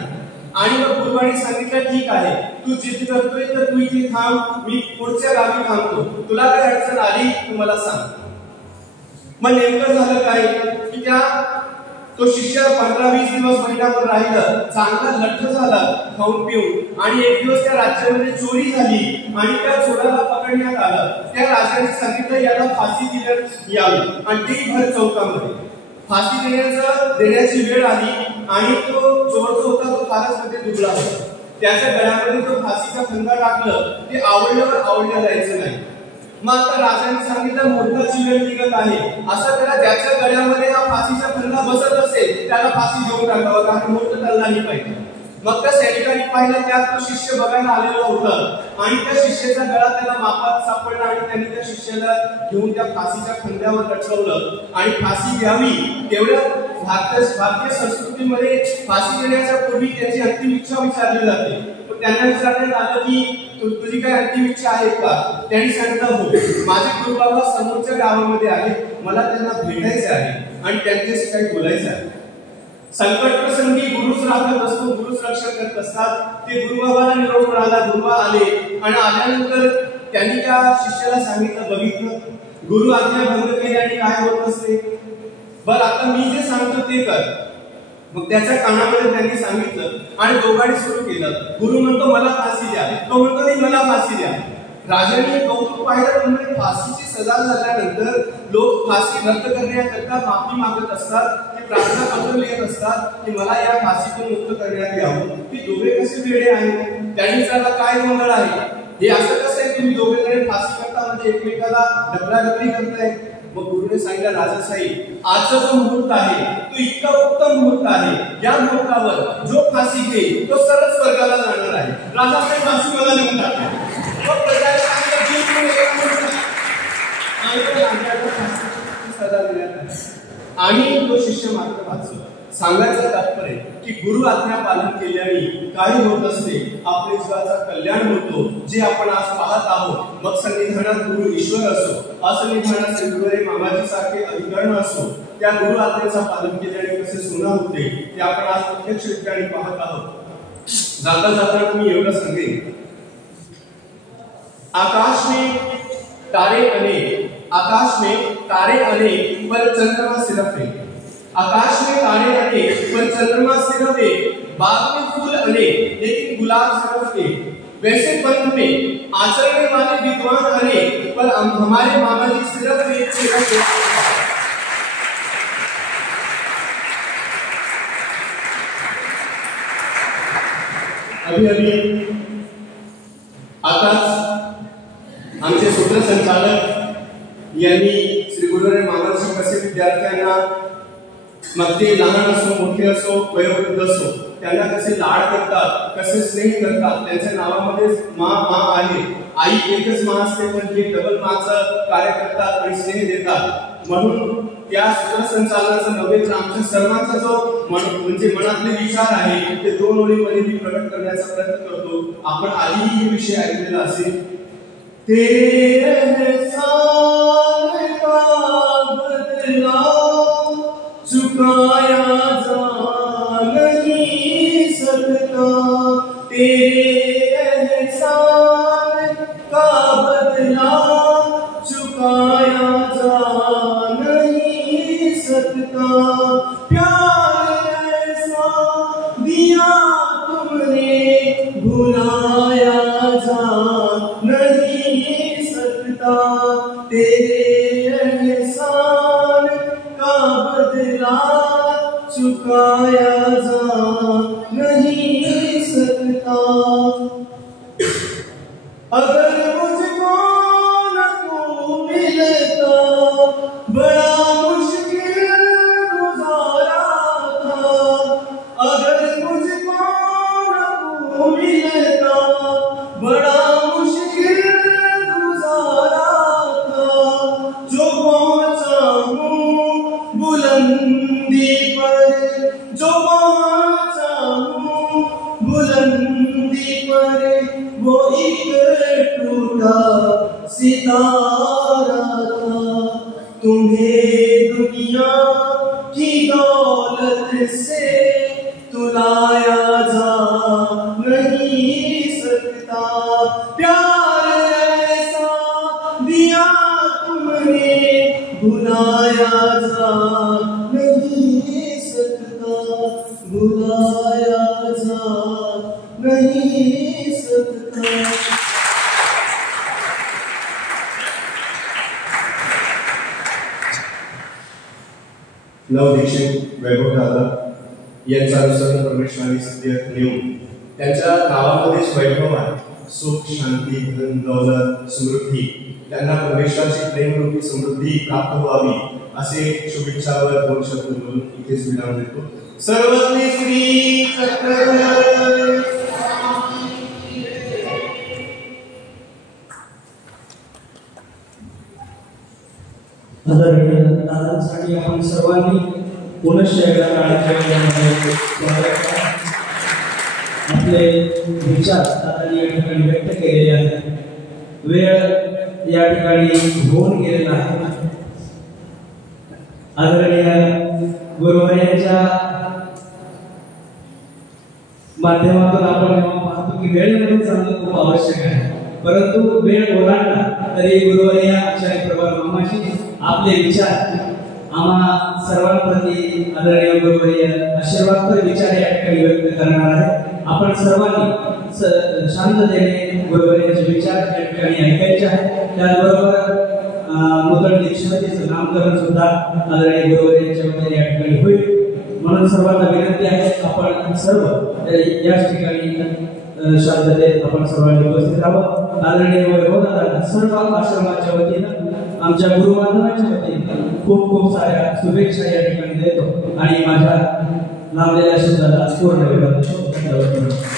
आणि मग गुरुवाणी सांगितलं, ठीक आहे, तू जिद्द करतोय तर तू इथे थांब, मी पुढच्या गावी थांबतो, तुला काही अडचण आली तू मला सांग. मग नेमकं झालं काय की तो शिष्य 15-20 दिवस महिनाभर राहिलं, चांगला लठ्ठ झाला खाऊन पिऊन. आणि एक दिवस त्या राज्यामध्ये चोरी झाली आणि त्या चोराला पकडण्यात आलं. त्या राजाने सांगितलं, याला फाशी देण्यात यावी आणि ती भर चौकामध्ये. फाशी देण्याची वेळ आली आणि तो चोर जो होता तो फारच मध्ये दुबळा होता. त्याच्या गळ्यामध्ये तो फाशीचा फंदा टाकलं, ते आवडल्यावर आवडल्या जायचं नाही. मग आता राजाने सांगितलं, मूर्खाची वेळ निघत आहे, असं त्याला ज्याच्या गळ्यामध्ये हा फाशीचा फंदा बसत असेल त्याला फाशी देऊन टाकावं, कारण मूर्ख त्याला नाही पाहिजे. मग त्या सैनिकांनी पाहिलं, त्यात तो शिष्य बघायला आलेला होता आणि त्या शिष्याचा गळा त्याला मापात सापडला आणि त्यांनी त्या शिष्याला घेऊन त्या फाशीच्या फंद्यावर लटकवलं. आणि फाशी घ्यावी तेवढ्या भारतीय संस्कृतीमध्ये फाशी देण्याच्या पूर्वी त्याची अंतिम इच्छा विचारली जाते. पण त्यांना विचारण्यात आलं की तुझी काय अंतिम इच्छा आहे का? त्यांनी सांगितलं, हो, माझे गुरुबाबा समोरच्या गावामध्ये आहेत, मला त्यांना भेटायचे आहे आणि त्यांच्याशी काही बोलायचं आहे. संकट प्रसंगी गुरुच राखत असतो, गुरुच रक्षण करत असतात. ते गुरुबाबाला निरोप मिळाला, गुरुबा आले आणि आल्यानंतर त्यांनी त्या शिष्याला सांगितलं, बघितलं गुरु आज्ञा भंग केल्याने काय होत असते, बरं आता मी जे सांगतो ते कर. मग त्याच्या कानामध्ये त्यांनी सांगितलं आणि दोघांनी सुरू केलं. गुरु म्हणतो, मला फाशी द्या, तो म्हणतो, नाही मला फाशी द्या. राजाने कौतुक पाहिलं, म्हणजे फाशीची सजा झाल्यानंतर लोक फाशी रद्द करण्याकरता माफी मागत असतात, ते प्रार्थना पत्र लिहित असतात की मला या फाशीतून मुक्त करण्यात यावं. ती दोघे कसे वेडे आहेत? त्यांनी विचारलं, काय गोंधळ आहे, हे असं कसं आहे, तुम्ही दोघे जण फाशी करता म्हणजे एकमेकाला ढकलाढकली करताय. मग गुरुने सांगितलं, राजासाहेब आजचा जो मुहूर्त आहे तो इतका उत्तम मुहूर्त आहे, या मुहूर्तावर जो फाशी घेईल तो सरळ स्वर्गाला जाणार आहे. राजासाहेब फाशी मला देऊन टाका. आणि तो शिष्य मात्र वाचला. सांगायचं तात्पर्य की गुरु आज्ञा पालन केल्याने काही होत असते, आपल्या जीवाचा कल्याण होतो. जे आपण आज पाहत आहोत, मग सन्निधानात गुरु ईश्वर असो, असन्निधानात श्री गुरुहरी मामाजी सारखे अधिकरण असो, त्या गुरु आज्ञेचा पालन केल्याने कसे सोना होते ते आपण आज प्रत्यक्ष ठिकाणी पाहत आहोत. जाता जाता मी एवढं सांगेन, आकाश में तारे अनेक पर चंद्रमा सिर्फ एक. आकाश में तारे अनेक पर चंद्रमा सिर्फ एक. बाग में फूल अनेक लेकिन गुलाब सिर्फ एक. वैसे पंथ में आचरने वाले विद्वान अनेक पर हमारे मामा जी सिर्फ एक. अभी आताच आमचे सूत्रसंचालक यांनी श्री गुरुहरी मामाजी कसे विद्यार्थ्यांना, मग ते लहान असो मोठे असो वयोवृद्ध असो, त्यांना कसे लाड करतात, कसे स्नेह करतात. त्यांच्या नावामध्ये मा आहे, आई एकच मा असते पण हे डबल माचं कार्य करतात आणि स्नेह देतात. म्हणून त्या सूत्रसंचालनाचा नव्हे तर आमच्या सर्वांचा जो म्हणजे मनातले विचार आहे ते 2 ओळीमध्ये मी प्रकट करण्याचा प्रयत्न करतो. आपण आधीही हे विषय ऐकलेला असेल. तेरे एहसान का बदला चुकाया जा नहीं सकता. तेरे एहसान का बदला चुकाया जा नहीं सकता. प्यार ऐसा दिया तुमने भुलाया जा नहीं सकता. तेरे एहसान का बदला चुकाया जा नहीं सकता. अगर मुझको न तू मिलता बड़ा मुश्किल गुजारा था. अगर मुझको न तू मिलता बड़ा मुश्किल गुजारा था. जो पहुंचा हूँ बुलंदी पर, जो पहुंचा हूँ बुलंदी वो एक टूटा सितारा था। तुम्हें दुनिया की दौलत से तुलाया जा नहीं सकता। प्यार ऐसा दिया तुमने भुलाया जा नहीं सकता, भुलाया जा नहीं सकता। लव दीक्षित, वैभव दादा यांचा अनुसरण परमेश्वराने सत्य नेऊन त्यांच्या नावामध्येच वैभव आहे, सुख, शांती, धन, दौलत, समृद्धी, त्यांना परमेश्वराची प्रेमरूपी समृद्धी प्राप्त व्हावी असे शुभेच्छावर दोन शब्द बोलून इथेच विराम देतो. सर्वज्ञ श्री आदरणीय दादांसाठी आपण सर्वांनी पुनश्च एकदा काळाच्या आपले विचार दादांनी या ठिकाणी व्यक्त केलेले आहेत. वेळ या ठिकाणी होऊन गेलेला आहे. आदरणीय गुरुवर्यांच्या माध्यमातून आपण जेव्हा पाहतो की वेळेमध्ये चालणं खूप आवश्यक आहे, परंतु वेळ ओलांडला तरी गुरुवर्य आचार्य प्रभात मामाजी आपले विचार आम्हा सर्वांप्रती आदरणीय गुरुवर्य आशीर्वादपर विचार या ठिकाणी व्यक्त करणार आहे. आपण सर्वांनी शांततेने गुरुवर्यांचे विचार या ठिकाणी ऐकायचे आहेत. त्याचबरोबर नूतन दीक्षांतीचं नामकरण सुद्धा आदरणीय गुरुवर्यांच्या वतीने या ठिकाणी होईल. म्हणून सर्वांना विनंती आहे आपण सर्व याच ठिकाणी शांततेत आपण सर्वांनी उपस्थित राहावं. आदरणीय वैभव दादा सर्व आश्रमाच्या वतीनं आमच्या गुरुबांधवांच्या वतीनं खूप खूप साऱ्या शुभेच्छा या ठिकाणी देतो आणि माझ्या लाभलेल्या शब्दाला पूर्ण विरोध करतो.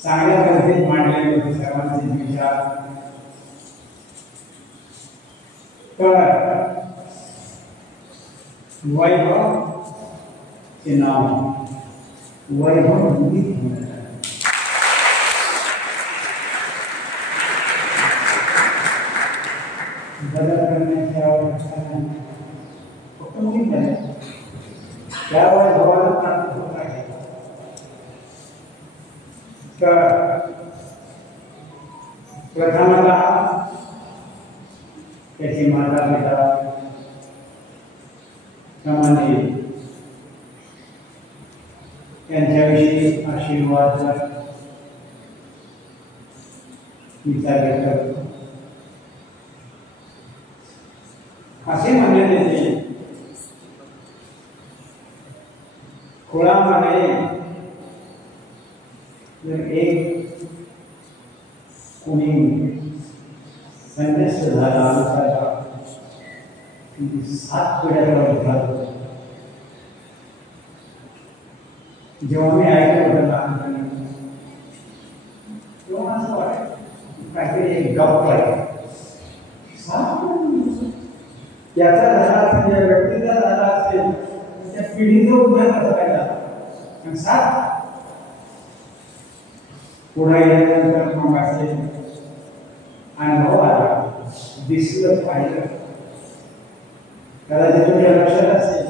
चांगल्या पद्धतीत मांडलेले होते सर्वांचे विचार. तर वैभव चे नाव वैभव बदल करण्याची आवश्यकता नाही. फक्त मुलीच नाही, त्या वैभवाला प्राप्त होत आहे. तर प्रथमतः त्याचे माता पिता संबंधी त्यांच्याविषयी आशीर्वाद विचार करतो. असे म्हणण्यात येते कुळामध्ये जर एक कोणी संन्यास्त झाला असायचा 7 पिढ्याला उठालो. जेव्हा मी ऐकलं होतं लहानपणी तेव्हा असं वाटतं काहीतरी एक गप्प आहे. त्याचा झाला असेल, त्या व्यक्तीचा झाला असेल, त्या पिढीचा उद्धार करायला 7 पुढे गेल्यानंतर मग असे अनुभव आला, दिसलं, पाहिलं. कदाचित तुमच्या लक्षात असेल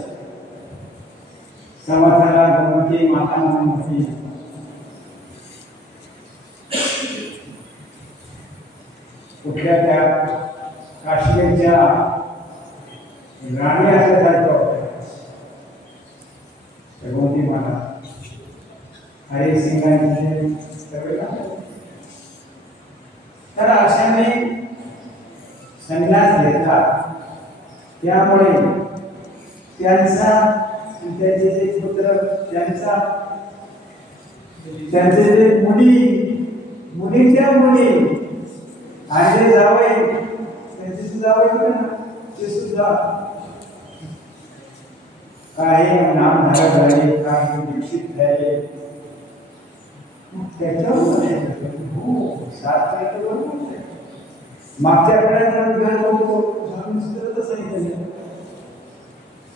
समाजाला गणपती माता म्हणून होती. कुठल्या त्या काश्मीरच्या राणी असं जायचं गणपती माता हरे सिंगांचे. तर अशाने संन्यास घेतला. त्यामुळे त्यांचा त्याचे जे पुत्र त्यांचा त्यांचे जे मुलीच्या मुली आणि जे जावई त्यांचे जावई ते सुद्धा काही नामधारक झाले, काही दीक्षित झाले. त्याच्यावर मागच्या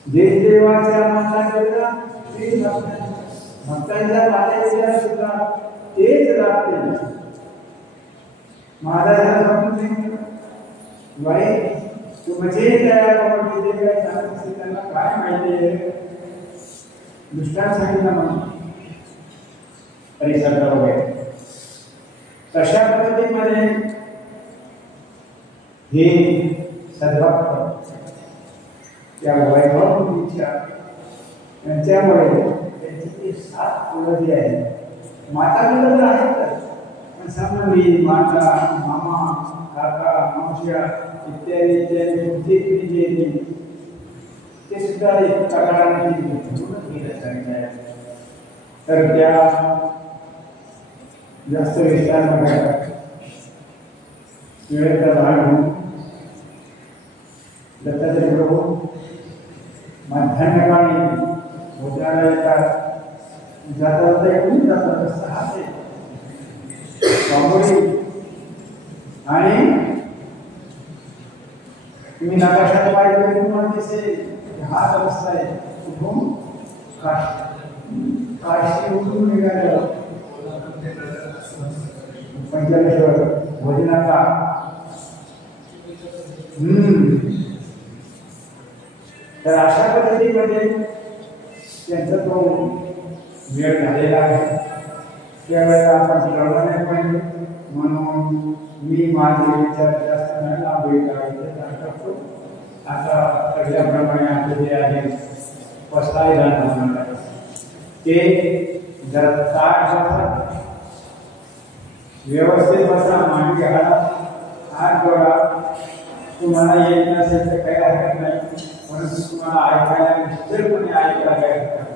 देश देवाच्या माता भक्तांच्या मातेच्या सुद्धा तेच राहते. महाराजांना वाईट तुमचे त्यामध्ये जे काही सांगत असते त्यांना काय माहिती आहे, दृष्टांत सांगितलं म्हणून परिसर वगैरे तशा पद्धतीमध्ये हे सद्भक्त त्या वैभव मुलीच्या त्यांच्यामुळे त्यांची 7 मुलं जी आहेत माता मुलं तर आहेतच, पण संबंधी माता मामा काका मावश्या इत्यादी इत्यादी पुढची पिढी जी येते ते सुद्धा एक प्रकाराने गेलं सांगितलं. तर त्या जास्त विस्तार वेळेचा भाग म्हणून दत्तात्रय प्रभू मध्यान्हकाळी भोजनाला येतात. जाता जाता एकूण जातात 6 ते बांबोळी आणि तुम्ही नकाशात पाहिजे तुम्हाला दिसेल हाच रस्ता आहे. कुठून काशी उठून निघालं पंचलेश्वर भोजनाचा तर अशा पद्धतीमध्ये त्यांचा तो वेळ झालेला आहे. त्यावेळेला आपण ठरवलं नाही पाहिजे म्हणून मी माझे विचार जास्त नाही लाभले करतो. आता पहिल्याप्रमाणे आपले जे आहे पस्तायदान ते जर ताट व्यवस्थित बसा, मांडी घाला, हात जोडा. तुम्हाला येत नसेल तर काही हरकत नाही, परंतु तुम्हाला ऐकायला निश्चितपणे ऐकायला